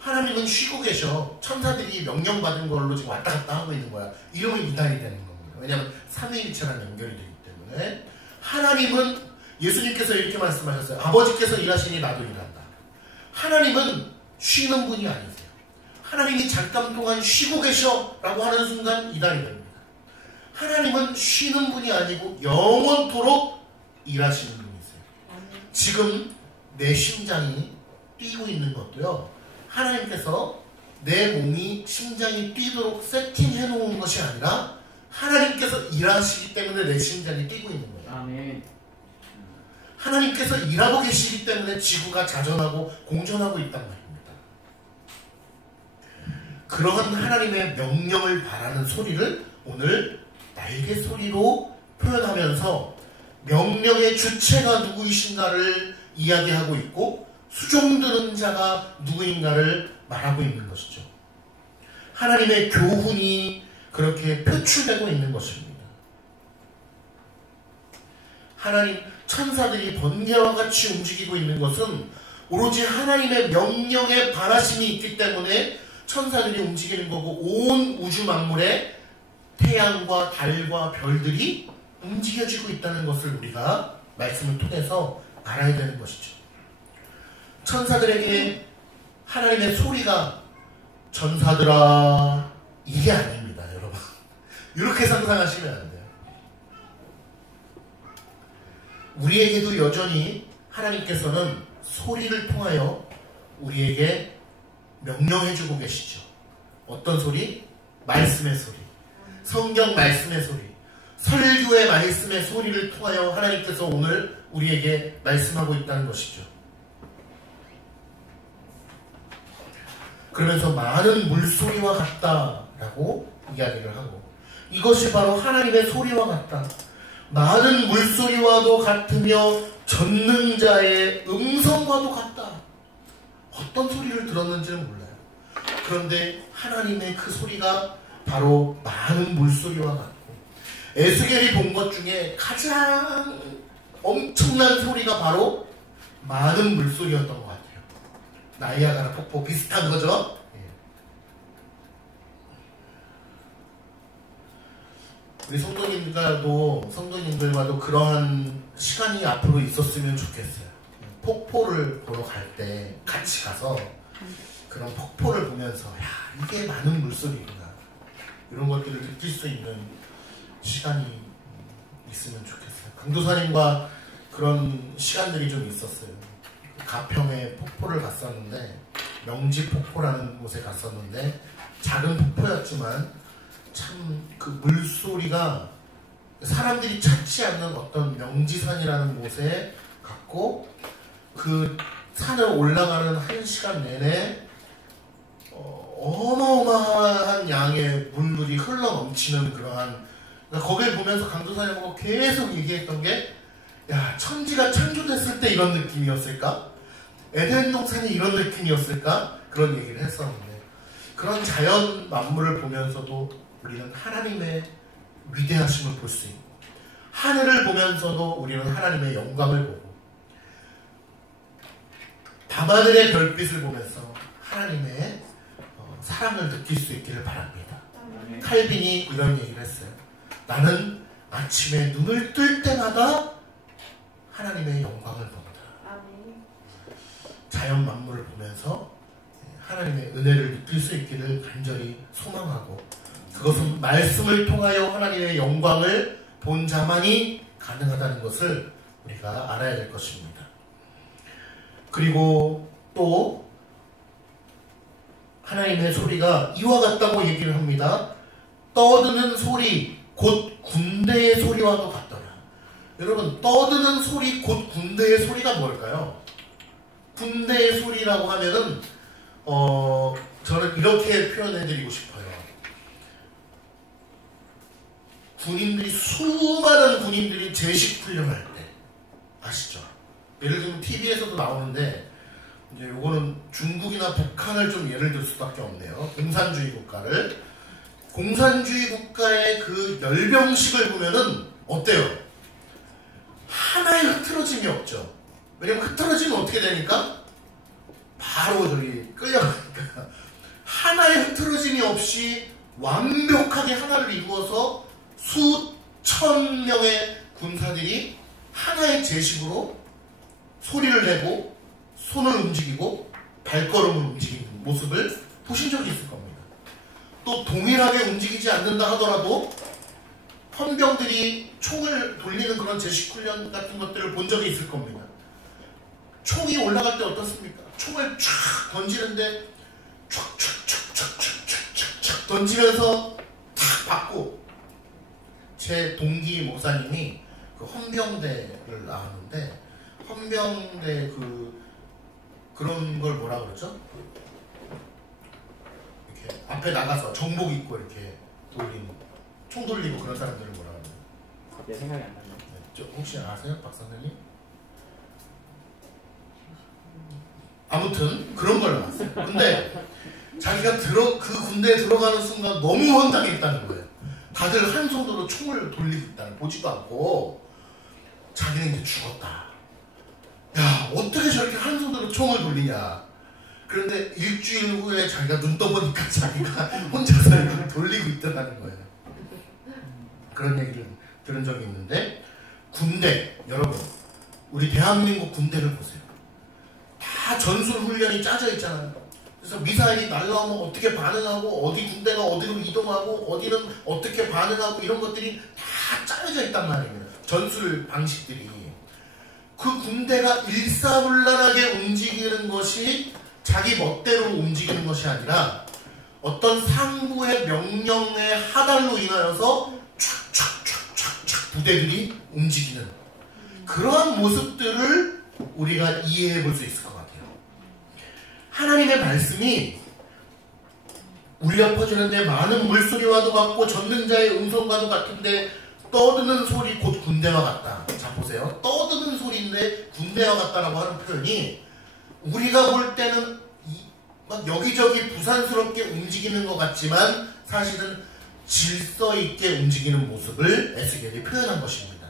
하나님은 쉬고 계셔. 천사들이 명령받은 걸로 지금 왔다 갔다 하고 있는 거야. 이러면 이단이 되는 겁니다. 왜냐하면 삼위일체랑 연결이 되기 때문에. 하나님은, 예수님께서 이렇게 말씀하셨어요. 아버지께서 일하시니 나도 일한다. 하나님은 쉬는 분이 아니세요. 하나님이 잠깐 동안 쉬고 계셔 라고 하는 순간 이단이 됩니다. 하나님은 쉬는 분이 아니고 영원토록 일하시는 분이세요. 지금 내 심장이 뛰고 있는 것도요, 하나님께서 내 몸이 심장이 뛰도록 세팅해 놓은 것이 아니라 하나님께서 일하시기 때문에 내 심장이 뛰고 있는 거예요. 아멘. 하나님께서 일하고 계시기 때문에 지구가 자전하고 공전하고 있단 말입니다. 그러한 하나님의 명령을 바라는 소리를 오늘 날개 소리로 표현하면서 명령의 주체가 누구이신가를 이야기하고 있고 수종 들은 자가 누구인가를 말하고 있는 것이죠. 하나님의 교훈이 그렇게 표출되고 있는 것입니다. 하나님, 천사들이 번개와 같이 움직이고 있는 것은 오로지 하나님의 명령에 반하심이 있기 때문에 천사들이 움직이는 거고, 온 우주 만물에 태양과 달과 별들이 움직여지고 있다는 것을 우리가 말씀을 통해서 알아야 되는 것이죠. 천사들에게 하나님의 소리가 전사들아, 이게 아닙니다, 여러분. 이렇게 상상하시면 안 돼요. 우리에게도 여전히 하나님께서는 소리를 통하여 우리에게 명령해주고 계시죠. 어떤 소리? 말씀의 소리. 성경 말씀의 소리. 설교의 말씀의 소리를 통하여 하나님께서 오늘 우리에게 말씀하고 있다는 것이죠. 그러면서 많은 물소리와 같다라고 이야기를 하고, 이것이 바로 하나님의 소리와 같다. 많은 물소리와도 같으며 전능자의 음성과도 같다. 어떤 소리를 들었는지는 몰라요. 그런데 하나님의 그 소리가 바로 많은 물소리와 같고, 에스겔이 본 것 중에 가장 엄청난 소리가 바로 많은 물소리였던 것 같아요. 나이아가라 폭포 비슷한 거죠? 우리 성도님들과도 그러한 시간이 앞으로 있었으면 좋겠어요. 폭포를 보러 갈 때 같이 가서 그런 폭포를 보면서, 야, 이게 많은 물소리구나, 이런 것들을 느낄 수 있는 시간이 있으면 좋겠어요. 강도사님과 그런 시간들이 좀 있었어요. 가평에 폭포를 갔었는데, 명지폭포라는 곳에 갔었는데, 작은 폭포였지만 참 그 물소리가 사람들이 찾지 않는 어떤 명지산이라는 곳에 갔고, 그 산을 올라가는 1시간 내내 어마어마한 양의 물들이 흘러 넘치는 그러한, 그러니까 거길 보면서 강도사님하고 계속 얘기했던 게, 야, 천지가 창조됐을 때 이런 느낌이었을까? 에덴 동산이 이런 느낌이었을까? 그런 얘기를 했었는데, 그런 자연 만물을 보면서도 우리는 하나님의 위대하심을 볼 수 있고, 하늘을 보면서도 우리는 하나님의 영광을 보고, 밤하늘의 별빛을 보면서 하나님의 사랑을 느낄 수 있기를 바랍니다. 칼빈이 이런 얘기를 했어요. 나는 아침에 눈을 뜰 때마다 하나님의 영광을 본다. 자연 만물을 보면서 하나님의 은혜를 느낄 수 있기를 간절히 소망하고, 그것은 말씀을 통하여 하나님의 영광을 본 자만이 가능하다는 것을 우리가 알아야 될 것입니다. 그리고 또 하나님의 소리가 이와 같다고 얘기를 합니다. 떠드는 소리 곧 군대의 소리와도 같더라. 여러분, 떠드는 소리 곧 군대의 소리가 뭘까요? 군대의 소리라고 하면은 저는 이렇게 표현해드리고 싶어요. 수많은 군인들이 제식 훈련할 때, 아시죠? 예를 들면 TV에서도 나오는데, 이제 요거는 중국이나 북한을 좀 예를 들 수밖에 없네요. 공산주의 국가를. 공산주의 국가의 그 열병식을 보면은 어때요? 하나의 흐트러짐이 없죠. 왜냐면 흐트러지면 어떻게 되니까? 바로 저기 끌려가니까. 하나의 흐트러짐이 없이 완벽하게 하나를 이루어서 수천 명의 군사들이 하나의 제식으로 소리를 내고 손을 움직이고 발걸음을 움직이는 모습을 보신 적이 있을 겁니다. 또 동일하게 움직이지 않는다 하더라도 헌병들이 총을 돌리는 그런 제식 훈련 같은 것들을 본 적이 있을 겁니다. 총이 올라갈 때 어떻습니까? 총을 촥 던지는데 촥촥촥촥촥촥 던지면서 탁 받고, 제 동기 목사님이 그 헌병대를 나왔는데, 헌병대 그런 걸 뭐라 그러죠? 이렇게 앞에 나가서 정복 입고 이렇게 돌리는, 총 돌리고 그런 사람들을 뭐라 그러죠? 내 생각이 안 나네. 혹시 아세요, 박 선생님? 아무튼 그런 걸 나왔어요. 근데 자기가 그 군대에 들어가는 순간 너무 황당했다는 거예요. 다들 한 손으로 총을 돌리고 있다는, 보지도 않고. 자기는 이제 죽었다. 야, 어떻게 저렇게 한 손으로 총을 돌리냐. 그런데 일주일 후에 자기가 눈 떠보니까 자기가 혼자서 이렇게 돌리고 있더라는 거예요. 그런 얘기를 들은 적이 있는데, 군대, 여러분, 우리 대한민국 군대를 보세요. 다 전술 훈련이 짜져 있잖아요. 그래서 미사일이 날라오면 어떻게 반응하고, 어디 군대가 어디로 이동하고, 어디는 어떻게 반응하고, 이런 것들이 다 짜여져 있단 말이에요. 전술 방식들이. 그 군대가 일사불란하게 움직이는 것이 자기 멋대로 움직이는 것이 아니라 어떤 상부의 명령의 하달로 인하여서 촥촥촥촥촥 부대들이 움직이는 그러한 모습들을 우리가 이해해 볼 수 있을 것 같아요. 하나님의 말씀이 울려 퍼지는데 많은 물소리와도 같고 전능자의 음성과도 같은데 떠드는 소리 곧 군대와 같다. 자, 보세요. 떠드는 소리인데 군대와 같다라고 하는 표현이 우리가 볼 때는 막 여기저기 부산스럽게 움직이는 것 같지만 사실은 질서 있게 움직이는 모습을 에스겔이 표현한 것입니다.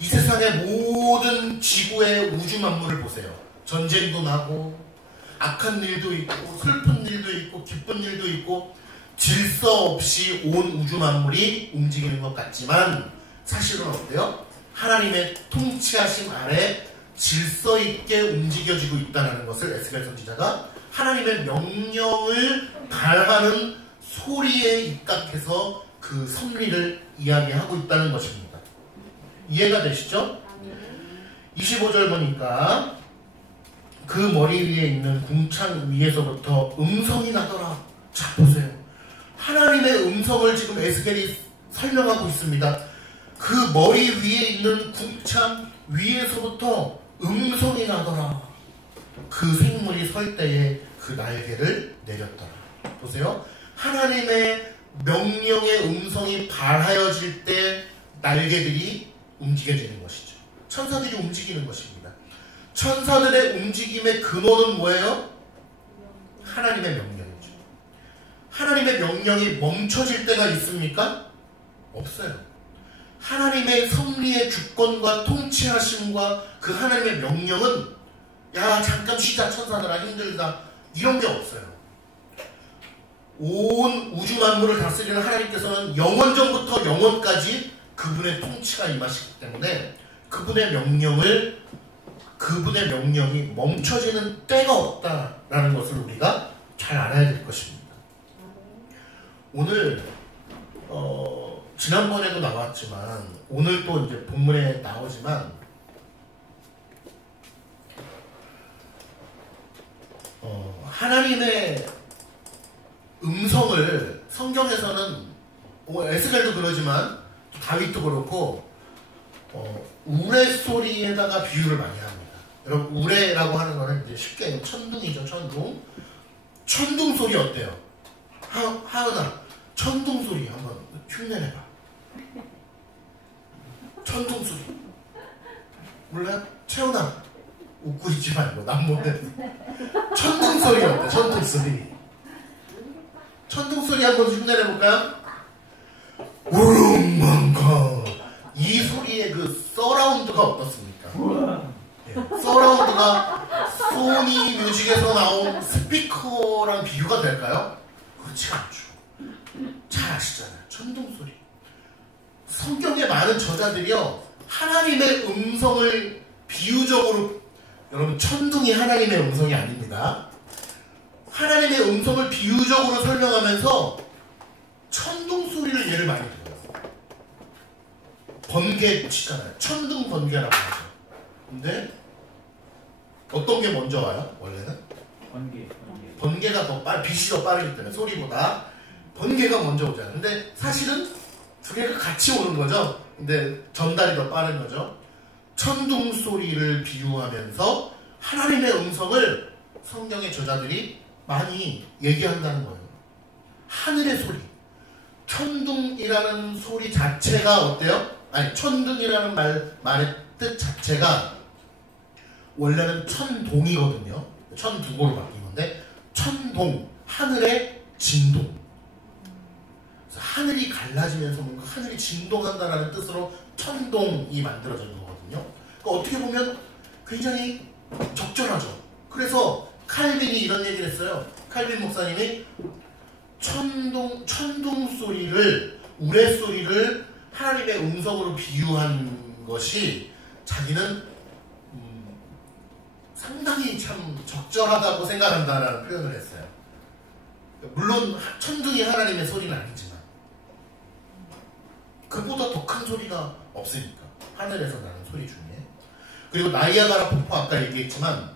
이 세상의 모든 지구의 우주 만물을 보세요. 전쟁도 나고 악한 일도 있고 슬픈 일도 있고 기쁜 일도 있고 질서 없이 온 우주 만물이 움직이는 것 같지만 사실은 어때요? 하나님의 통치하심 아래 질서 있게 움직여지고 있다는 것을 에스겔 선지자가 하나님의 명령을 발하는 소리에 입각해서 그 섭리를 이야기하고 있다는 것입니다. 이해가 되시죠? 25절 보니까 그 머리 위에 있는 궁창 위에서부터 음성이 나더라. 자, 보세요. 하나님의 음성을 지금 에스겔이 설명하고 있습니다. 그 머리 위에 있는 궁창 위에서부터 음성이 나더라. 그 생물이 설 때에 그 날개를 내렸더라. 보세요. 하나님의 명령의 음성이 발하여질 때 날개들이 움직여지는 것이죠. 천사들이 움직이는 것입니다. 천사들의 움직임의 근원은 뭐예요? 하나님의 명령이죠. 하나님의 명령이 멈춰질 때가 있습니까? 없어요. 하나님의 섭리의 주권과 통치하심과 그 하나님의 명령은 야 잠깐 쉬자 천사들아 힘들다 이런 게 없어요. 온 우주 만물을 다스리는 하나님께서는 영원전부터 영원까지 그분의 통치가 임하시기 때문에 그분의 명령이 멈춰지는 때가 없다라는 것을 우리가 잘 알아야 될 것입니다. 오늘 지난번에도 나왔지만 오늘 또 이제 본문에 나오지만 하나님의 음성을 성경에서는 에스겔도 그러지만 다윗도 그렇고 우레소리에다가 비유를 많이 합니다. 여러분 우레라고 하는 거는 이제 쉽게 천둥이죠. 천둥 소리 어때요? 하은아 천둥 소리 한번 흉내내봐. 천둥 소리 몰라요? 채훈아 웃고 있지 말고 난 못해. 천둥 소리 어때? 천둥 소리. 천둥 소리 한번 흉내내볼까요? 우릉망강. 이 소리의 그 서라운드가 어떻습니까? 예, 서라운드가 소니 뮤직에서 나온 스피커랑 비교가 될까요? 그렇지 않죠. 잘 아시잖아요. 천둥 소리. 성경의 많은 저자들이요 하나님의 음성을 비유적으로 여러분 천둥이 하나님의 음성이 아닙니다. 하나님의 음성을 비유적으로 설명하면서 천둥 소리를 예를 많이 들어요. 번개 치잖아요. 천둥 번개라고 하죠. 근데 어떤 게 먼저 와요? 원래는? 번개가 더 빛이 더 빠르기 때문에 소리보다 번개가 먼저 오잖아요. 근데 사실은 두 개가 같이 오는 거죠. 근데 전달이 더 빠른 거죠. 천둥 소리를 비유하면서 하나님의 음성을 성경의 저자들이 많이 얘기한다는 거예요. 하늘의 소리. 천둥이라는 소리 자체가 어때요? 아니 천둥이라는 말의 뜻 자체가 원래는 천동이거든요. 천둥으로 바뀐 건데 천동, 하늘의 진동. 그래서 하늘이 갈라지면서 뭔가 하늘이 진동한다는 뜻으로 천동이 만들어진 거거든요. 그러니까 어떻게 보면 굉장히 적절하죠. 그래서 칼빈이 이런 얘기를 했어요. 칼빈 목사님이 천둥 소리를, 우레 소리를 하나님의 음성으로 비유한 것이 자기는 상당히 참 적절하다고 생각한다라는 표현을 했어요. 물론 천둥이 하나님의 소리는 아니지만 그보다 더 큰 소리가 없으니까 하늘에서 나는 소리 중에. 그리고 나이아가라 폭포 아까 얘기했지만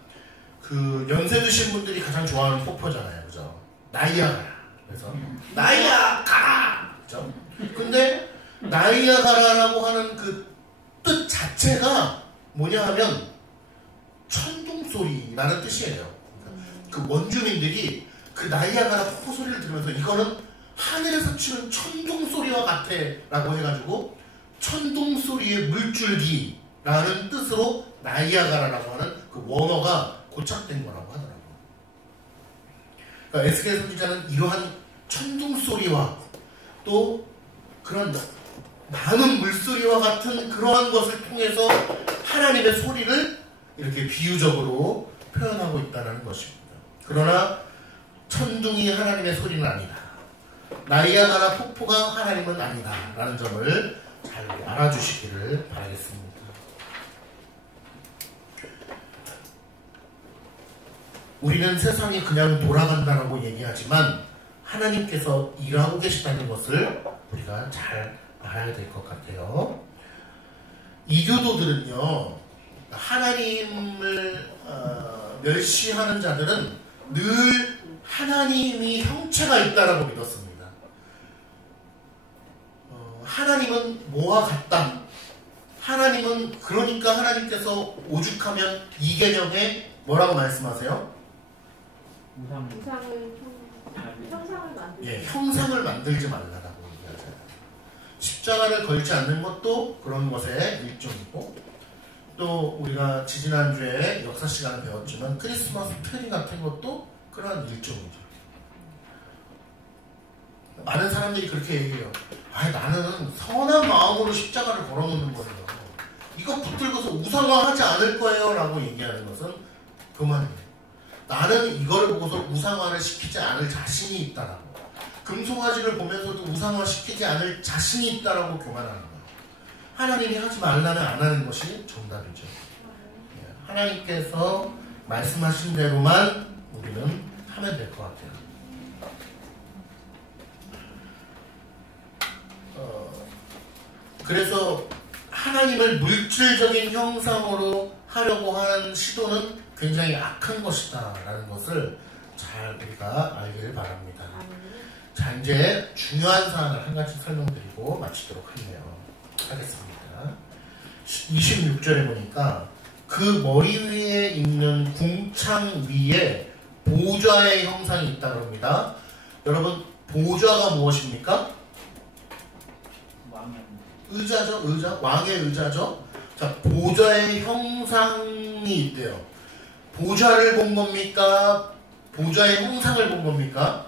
그 연세 드신 분들이 가장 좋아하는 폭포잖아요. 그죠? 나이아가라. 그래서 나이아가라! 그죠? 근데 나이아가라라고 하는 그 뜻 자체가 뭐냐 하면 천둥소리라는 뜻이에요. 그 원주민들이 그 나이아가라 폭포 소리를 들으면서 이거는 하늘에서 치는 천둥소리와 같아 라고 해가지고 천둥소리의 물줄기라는 뜻으로 나이아가라라고 하는 그 원어가 고착된 거라고 하더라고요. 그러니까 에스겔 선지자는 이러한 천둥소리와 또 그런 많은 물소리와 같은 그러한 것을 통해서 하나님의 소리를 이렇게 비유적으로 표현하고 있다는 것입니다. 그러나 천둥이 하나님의 소리는 아니다. 나이아가라 폭포가 하나님은 아니다. 라는 점을 잘 알아주시기를 바라겠습니다. 우리는 세상이 그냥 돌아간다라고 얘기하지만 하나님께서 일하고 계시다는 것을 우리가 잘 알아야 될 것 같아요. 이교도들은요, 하나님을 멸시하는 자들은 늘 하나님이 형체가 있다라고 믿었습니다. 하나님은 뭐와 같다. 하나님은 그러니까 하나님께서 오죽하면 이 개념에 뭐라고 말씀하세요? 형상을 만들지. 예, 형상을 만들지 말라라고 얘기하잖아요. 십자가를 걸지 않는 것도 그런 것의 일종이고, 또 우리가 지지난주에 역사 시간을 배웠지만 크리스마스 트리 같은 것도 그런 일종이죠. 많은 사람들이 그렇게 얘기해요. 아니 나는 선한 마음으로 십자가를 걸어놓는 거예요. 이거 붙들고서 우상화하지 않을 거예요 라고 얘기하는 것은 그만이에요. 나는 이거를 보고서 우상화를 시키지 않을 자신이 있다라고, 금송아지를 보면서도 우상화 시키지 않을 자신이 있다라고 교만하는 거예요. 하나님이 하지 말라면 안 하는 것이 정답이죠. 하나님께서 말씀하신 대로만 우리는 하면 될 것 같아요. 그래서 하나님을 물질적인 형상으로 하려고 하는 시도는 굉장히 악한 것이다 라는 것을 잘 우리가 알기를 바랍니다. 자, 이제 중요한 사항을 한 가지 설명드리고 마치도록 하겠습니다. 26절에 보니까 그 머리 위에 있는 궁창 위에 보좌의 형상이 있다고 합니다. 여러분, 보좌가 무엇입니까? 의자죠, 의자. 왕의 의자죠. 자, 보좌의 형상이 있대요. 보좌를 본 겁니까? 보좌의 형상을 본 겁니까?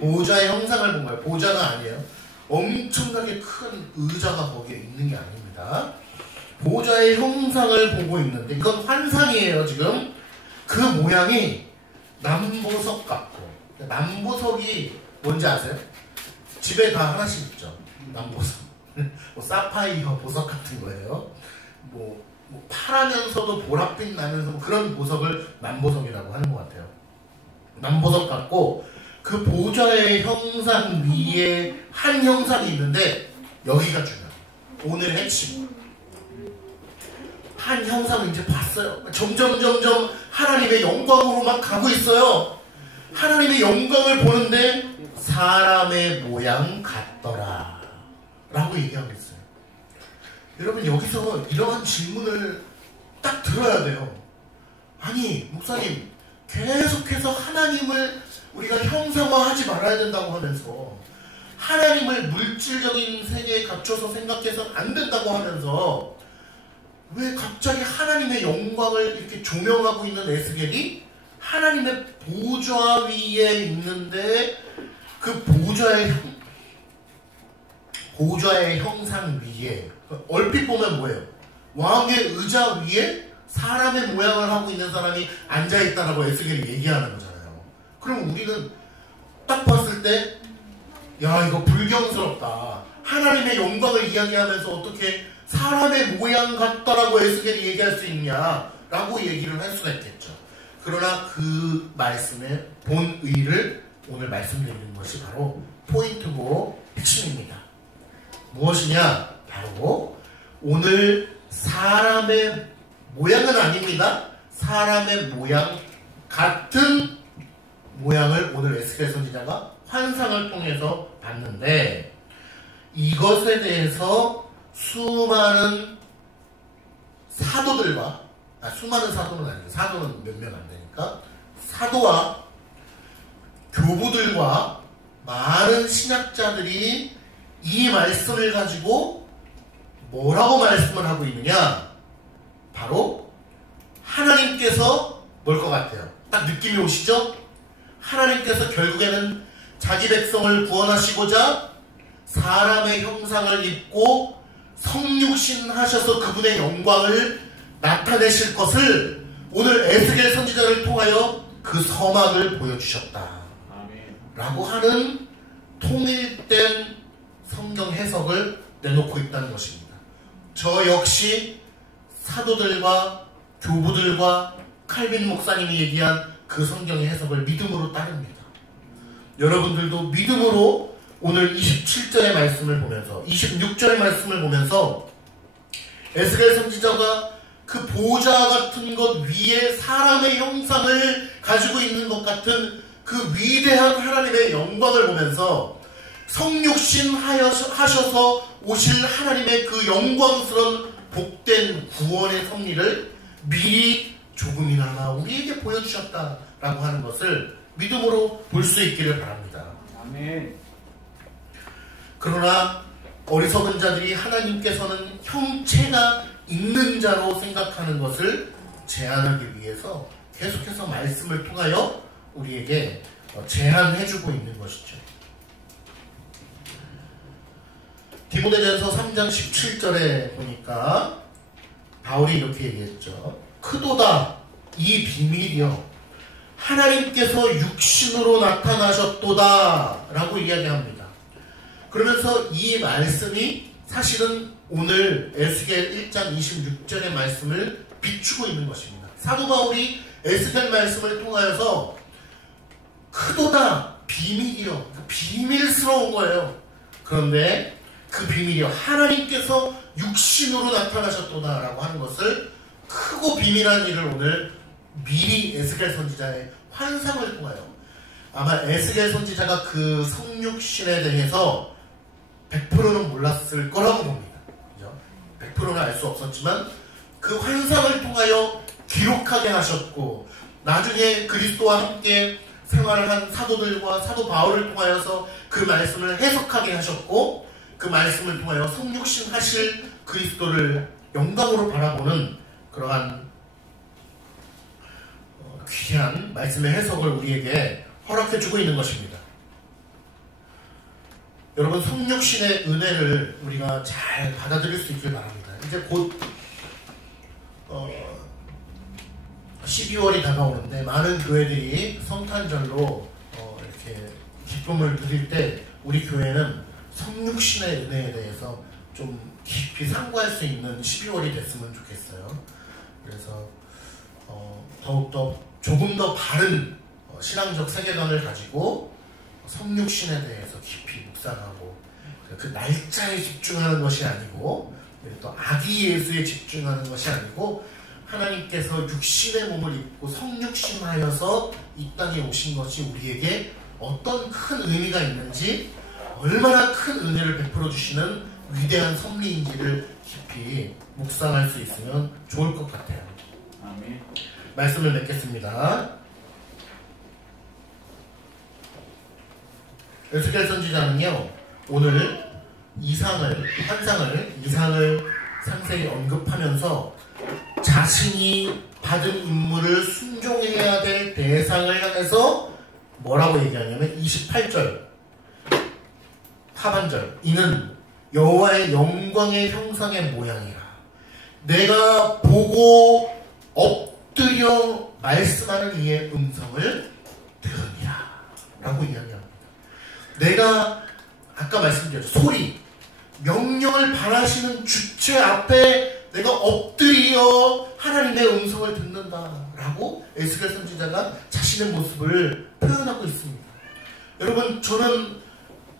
보좌의 형상을 본 거예요. 보좌가 아니에요. 엄청나게 큰 의자가 거기에 있는 게 아닙니다. 보좌의 형상을 보고 있는데 이건 환상이에요. 지금 그 모양이 남보석 같고, 남보석이 뭔지 아세요? 집에 다 하나씩 있죠. 남보석. 뭐 사파이어 보석 같은 거예요. 뭐 파라면서도 보랏빛 나면서 뭐 그런 보석을 남보석이라고 하는 것 같아요. 남보석 같고, 그 보좌의 형상 위에 한 형상이 있는데 여기가 중요해요. 오늘 핵심. 한 형상을 이제 봤어요. 점점 하나님의 영광으로 막 가고 있어요. 하나님의 영광을 보는데 사람의 모양 같더라 라고 얘기하고 있어요. 여러분, 여기서 이러한 질문을 딱 들어야 돼요. 아니 목사님, 계속해서 하나님을 우리가 형상화하지 말아야 된다고 하면서, 하나님을 물질적인 세계에 갇혀서 생각해서 안 된다고 하면서, 왜 갑자기 하나님의 영광을 이렇게 조명하고 있는 에스겔이 하나님의 보좌 위에 있는데, 그 보좌의 형상 위에, 얼핏 보면 뭐예요? 왕의 의자 위에 사람의 모양을 하고 있는 사람이 앉아있다라고 에스겔이 얘기하는 거잖아요. 그럼 우리는 딱 봤을 때, 야, 이거 불경스럽다. 하나님의 영광을 이야기하면서 어떻게 사람의 모양 같다라고 에스겔이 얘기할 수 있냐라고 얘기를 할 수가 있겠죠. 그러나 그 말씀의 본의를 오늘 말씀드리는 것이 바로 포인트고 핵심입니다. 무엇이냐? 바로 오늘 사람의 모양은 아닙니다. 사람의 모양 같은 모양을 오늘 에스겔 선지자가 환상을 통해서 봤는데, 이것에 대해서 수많은 사도들과, 수많은 사도는 아니고 사도는 몇 명 안 되니까, 사도와 교부들과 많은 신학자들이 이 말씀을 가지고 뭐라고 말씀을 하고 있느냐? 바로 하나님께서 뭘 것 같아요? 딱 느낌이 오시죠? 하나님께서 결국에는 자기 백성을 구원하시고자 사람의 형상을 입고 성육신 하셔서 그분의 영광을 나타내실 것을 오늘 에스겔 선지자를 통하여 그 서막을 보여주셨다 라고 하는 통일된 성경 해석을 내놓고 있다는 것입니다. 저 역시 사도들과 교부들과 칼빈 목사님이 얘기한 그 성경의 해석을 믿음으로 따릅니다. 여러분들도 믿음으로 오늘 27절의 말씀을 보면서, 26절의 말씀을 보면서 에스겔 선지자가 그 보좌 같은 것 위에 사람의 형상을 가지고 있는 것 같은 그 위대한 하나님의 영광을 보면서 성육신 하셔서 오실 하나님의 그 영광스러운 복된 구원의 섭리를 미리 조금이나마 우리에게 보여주셨다라고 하는 것을 믿음으로 볼 수 있기를 바랍니다. 아멘. 그러나 어리석은 자들이 하나님께서는 형체가 있는 자로 생각하는 것을 제한하기 위해서 계속해서 말씀을 통하여 우리에게 제한해주고 있는 것이죠. 디모데전서 3장 17절에 보니까 바울이 이렇게 얘기했죠. 크도다 이 비밀이요 하나님께서 육신으로 나타나셨도다 라고 이야기합니다. 그러면서 이 말씀이 사실은 오늘 에스겔 1장 26절의 말씀을 비추고 있는 것입니다. 사도 바울이 에스겔 말씀을 통하여서 크도다 비밀이요 비밀스러운 거예요. 그런데 그 비밀이요 하나님께서 육신으로 나타나셨도다 라고 하는 것을 크고 비밀한 일을 오늘 미리 에스겔 선지자의 환상을 통하여 아마 에스겔 선지자가 그 성육신에 대해서 100%는 몰랐을 거라고 봅니다. 그죠? 100%는 알 수 없었지만 그 환상을 통하여 기록하게 하셨고 나중에 그리스도와 함께 생활을 한 사도들과 사도 바울을 통하여서 그 말씀을 해석하게 하셨고 그 말씀을 통하여 성육신 하실 그리스도를 영광으로 바라보는 그러한 귀한 말씀의 해석을 우리에게 허락해주고 있는 것입니다. 여러분 성육신의 은혜를 우리가 잘 받아들일 수 있길 바랍니다. 이제 곧 12월이 다가오는데 많은 교회들이 성탄절로 이렇게 기쁨을 누릴 때 우리 교회는 성육신의 은혜에 대해서 좀 깊이 상고할 수 있는 12월이 됐으면 좋겠어요. 그래서 더욱더 조금 더 바른 신앙적 세계관을 가지고 성육신에 대해서 깊이 묵상하고 그 날짜에 집중하는 것이 아니고 또 아기 예수에 집중하는 것이 아니고 하나님께서 육신의 몸을 입고 성육신하여서 이 땅에 오신 것이 우리에게 어떤 큰 의미가 있는지 얼마나 큰 은혜를 베풀어 주시는 위대한 섭리인지를 깊이 묵상할 수 있으면 좋을 것 같아요. 아멘. 말씀을 맺겠습니다. 에스겔 선지자는요 오늘 환상을 상세히 언급하면서 자신이 받은 임무를 순종해야 될 대상을 향해서 뭐라고 얘기하냐면 28절 하반절 이는 여호와의 영광의 형상의 모양이라 내가 보고 엎드려 말씀하는 이의 음성을 들으니라 라고 이야기합니다. 내가 아까 말씀드렸죠. 소리 명령을 발하시는 주체 앞에 내가 엎드려 하나님의 음성을 듣는다라고 에스겔 선지자가 자신의 모습을 표현하고 있습니다. 여러분 저는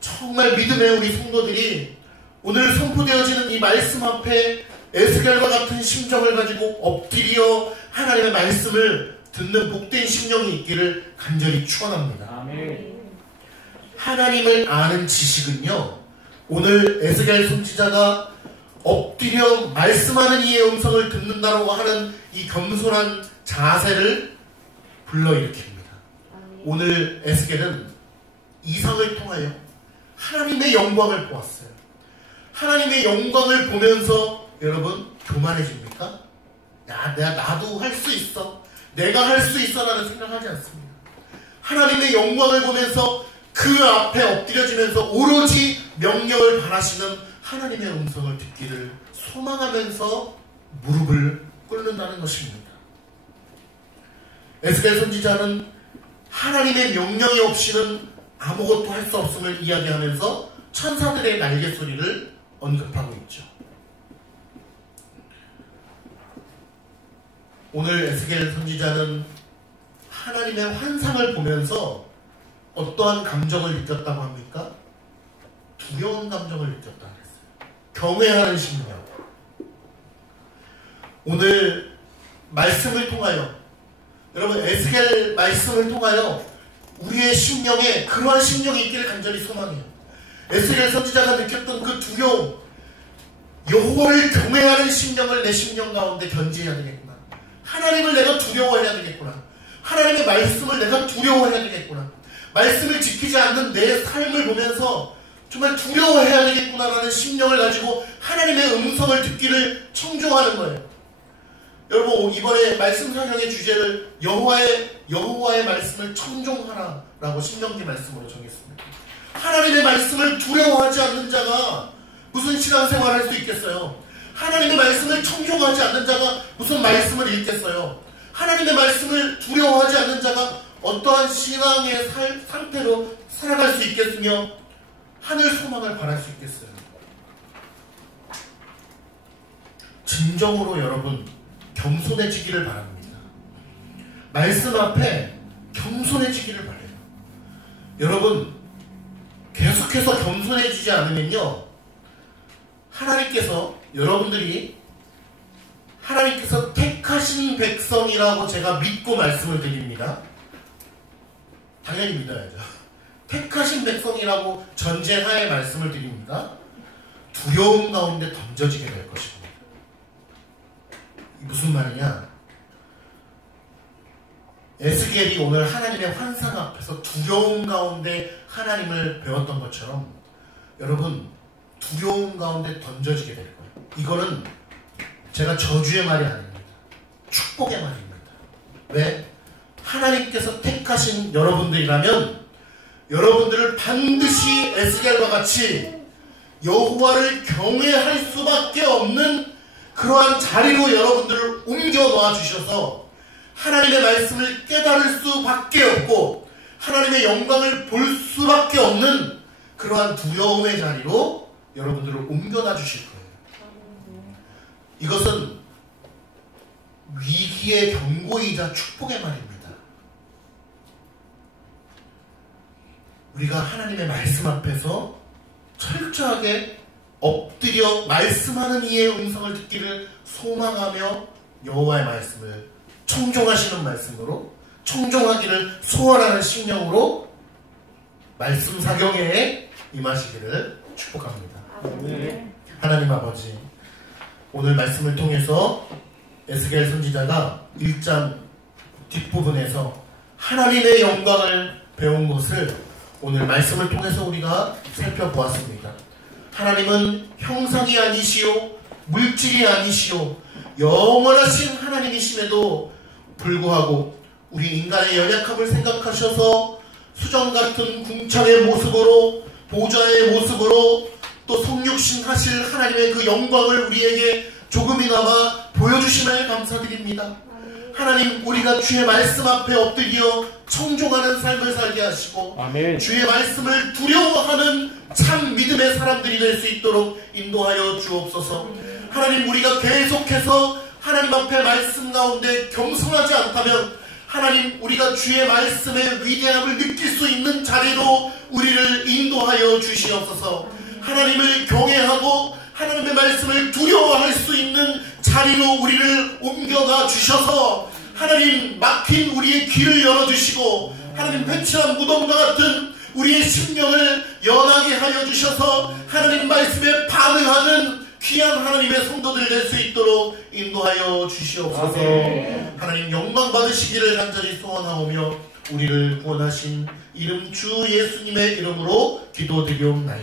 정말 믿음의 우리 성도들이 오늘 선포되어지는 이 말씀 앞에 에스겔과 같은 심정을 가지고 엎드려 하나님의 말씀을 듣는 복된 심령이 있기를 간절히 축원합니다. 아멘. 하나님을 아는 지식은요 오늘 에스겔 선지자가 엎드려 말씀하는 이의 음성을 듣는다고 하는 이 겸손한 자세를 불러일으킵니다. 오늘 에스겔은 이상을 통하여 하나님의 영광을 보았어요. 하나님의 영광을 보면서 여러분 교만해집니까? 야, 나도 할 수 있어. 내가 할 수 있어 라는 생각하지 않습니다. 하나님의 영광을 보면서 그 앞에 엎드려지면서 오로지 명령을 바라시는 하나님의 음성을 듣기를 소망하면서 무릎을 꿇는다는 것입니다. 에스겔 선지자는 하나님의 명령이 없이는 아무것도 할 수 없음을 이야기하면서 천사들의 날개 소리를 언급하고 있죠. 오늘 에스겔 선지자는 하나님의 환상을 보면서 어떠한 감정을 느꼈다고 합니까? 두려운 감정을 느꼈다 그랬어요. 경외하는 심령. 오늘 말씀을 통하여 여러분 에스겔 말씀을 통하여 우리의 심령에 그러한 심령이 있기를 간절히 소망해요. 에스겔 선지자가 느꼈던 그 두려움, 여호와를 경외하는 심령을 내 심령 가운데 견지해야 되겠구나. 하나님을 내가 두려워해야 되겠구나. 하나님의 말씀을 내가 두려워해야 되겠구나. 말씀을 지키지 않는 내 삶을 보면서 정말 두려워해야 되겠구나라는 심령을 가지고 하나님의 음성을 듣기를 청종하는 거예요. 여러분 이번에 말씀 사경의 주제를 여호와의 말씀을 청종하라 라고 신명기 말씀으로 정했습니다. 하나님의 말씀을 두려워하지 않는 자가 무슨 신앙생활을 할 수 있겠어요? 하나님의 말씀을 청종하지 않는 자가 무슨 말씀을 읽겠어요? 하나님의 말씀을 두려워하지 않는 자가 어떠한 신앙의 상태로 살아갈 수 있겠으며 하늘 소망을 바랄 수 있겠어요? 진정으로 여러분 겸손해지기를 바랍니다. 말씀 앞에 겸손해지기를 바라요. 여러분 계속해서 겸손해지지 않으면요, 하나님께서 택하신 백성이라고 제가 믿고 말씀을 드립니다. 당연히 믿어야죠. 택하신 백성이라고 전제하에 말씀을 드립니다. 두려움 가운데 던져지게 될 것입니다. 무슨 말이냐? 에스겔이 오늘 하나님의 환상 앞에서 두려움 가운데 하나님을 배웠던 것처럼 여러분 두려움 가운데 던져지게 될 거예요. 이거는 제가 저주의 말이 아닙니다. 축복의 말입니다. 왜? 하나님께서 택하신 여러분들이라면 여러분들을 반드시 에스겔과 같이 여호와를 경외할 수밖에 없는 그러한 자리로 여러분들을 옮겨 놓아 주셔서 하나님의 말씀을 깨달을 수밖에 없고 하나님의 영광을 볼 수밖에 없는 그러한 두려움의 자리로 여러분들을 옮겨다 주실 거예요. 이것은 위기의 경고이자 축복의 말입니다. 우리가 하나님의 말씀 앞에서 철저하게 엎드려 말씀하는 이의 음성을 듣기를 소망하며 여호와의 말씀을 청종하시는 말씀으로, 청종하기를 소원하는 심령으로 말씀 사경에 임하시기를 축복합니다. 하나님 아버지, 오늘 말씀을 통해서 에스겔 선지자가 1장 뒷부분에서 하나님의 영광을 배운 것을 오늘 말씀을 통해서 우리가 살펴보았습니다. 하나님은 형상이 아니시오, 물질이 아니시오, 영원하신 하나님이심에도 불구하고 우리 인간의 연약함을 생각하셔서 수정 같은 궁창의 모습으로, 보좌의 모습으로 또 성육신 하실 하나님의 그 영광을 우리에게 조금이나마 보여주심을 감사드립니다. 하나님, 우리가 주의 말씀 앞에 엎드려 청종하는 삶을 살게 하시고 아멘. 주의 말씀을 두려워하는 참 믿음의 사람들이 될 수 있도록 인도하여 주옵소서. 하나님, 우리가 계속해서 하나님 앞에 말씀 가운데 겸손하지 않다면 하나님, 우리가 주의 말씀의 위대함을 느낄 수 있는 자리로 우리를 인도하여 주시옵소서. 하나님을 경외하고 하나님의 말씀을 두려워할 수 있는 자리로 우리를 옮겨가 주셔서 하나님, 막힌 우리의 귀를 열어주시고 하나님, 패치한 무덤과 같은 우리의 심령을 연하게 하여 주셔서 하나님 말씀에 반응하는 귀한 하나님의 성도들 될 수 있도록 인도하여 주시옵소서. 하나님, 영광 받으시기를 간절히 소원하오며 우리를 구원하신 이름 주 예수님의 이름으로 기도드리옵나이다.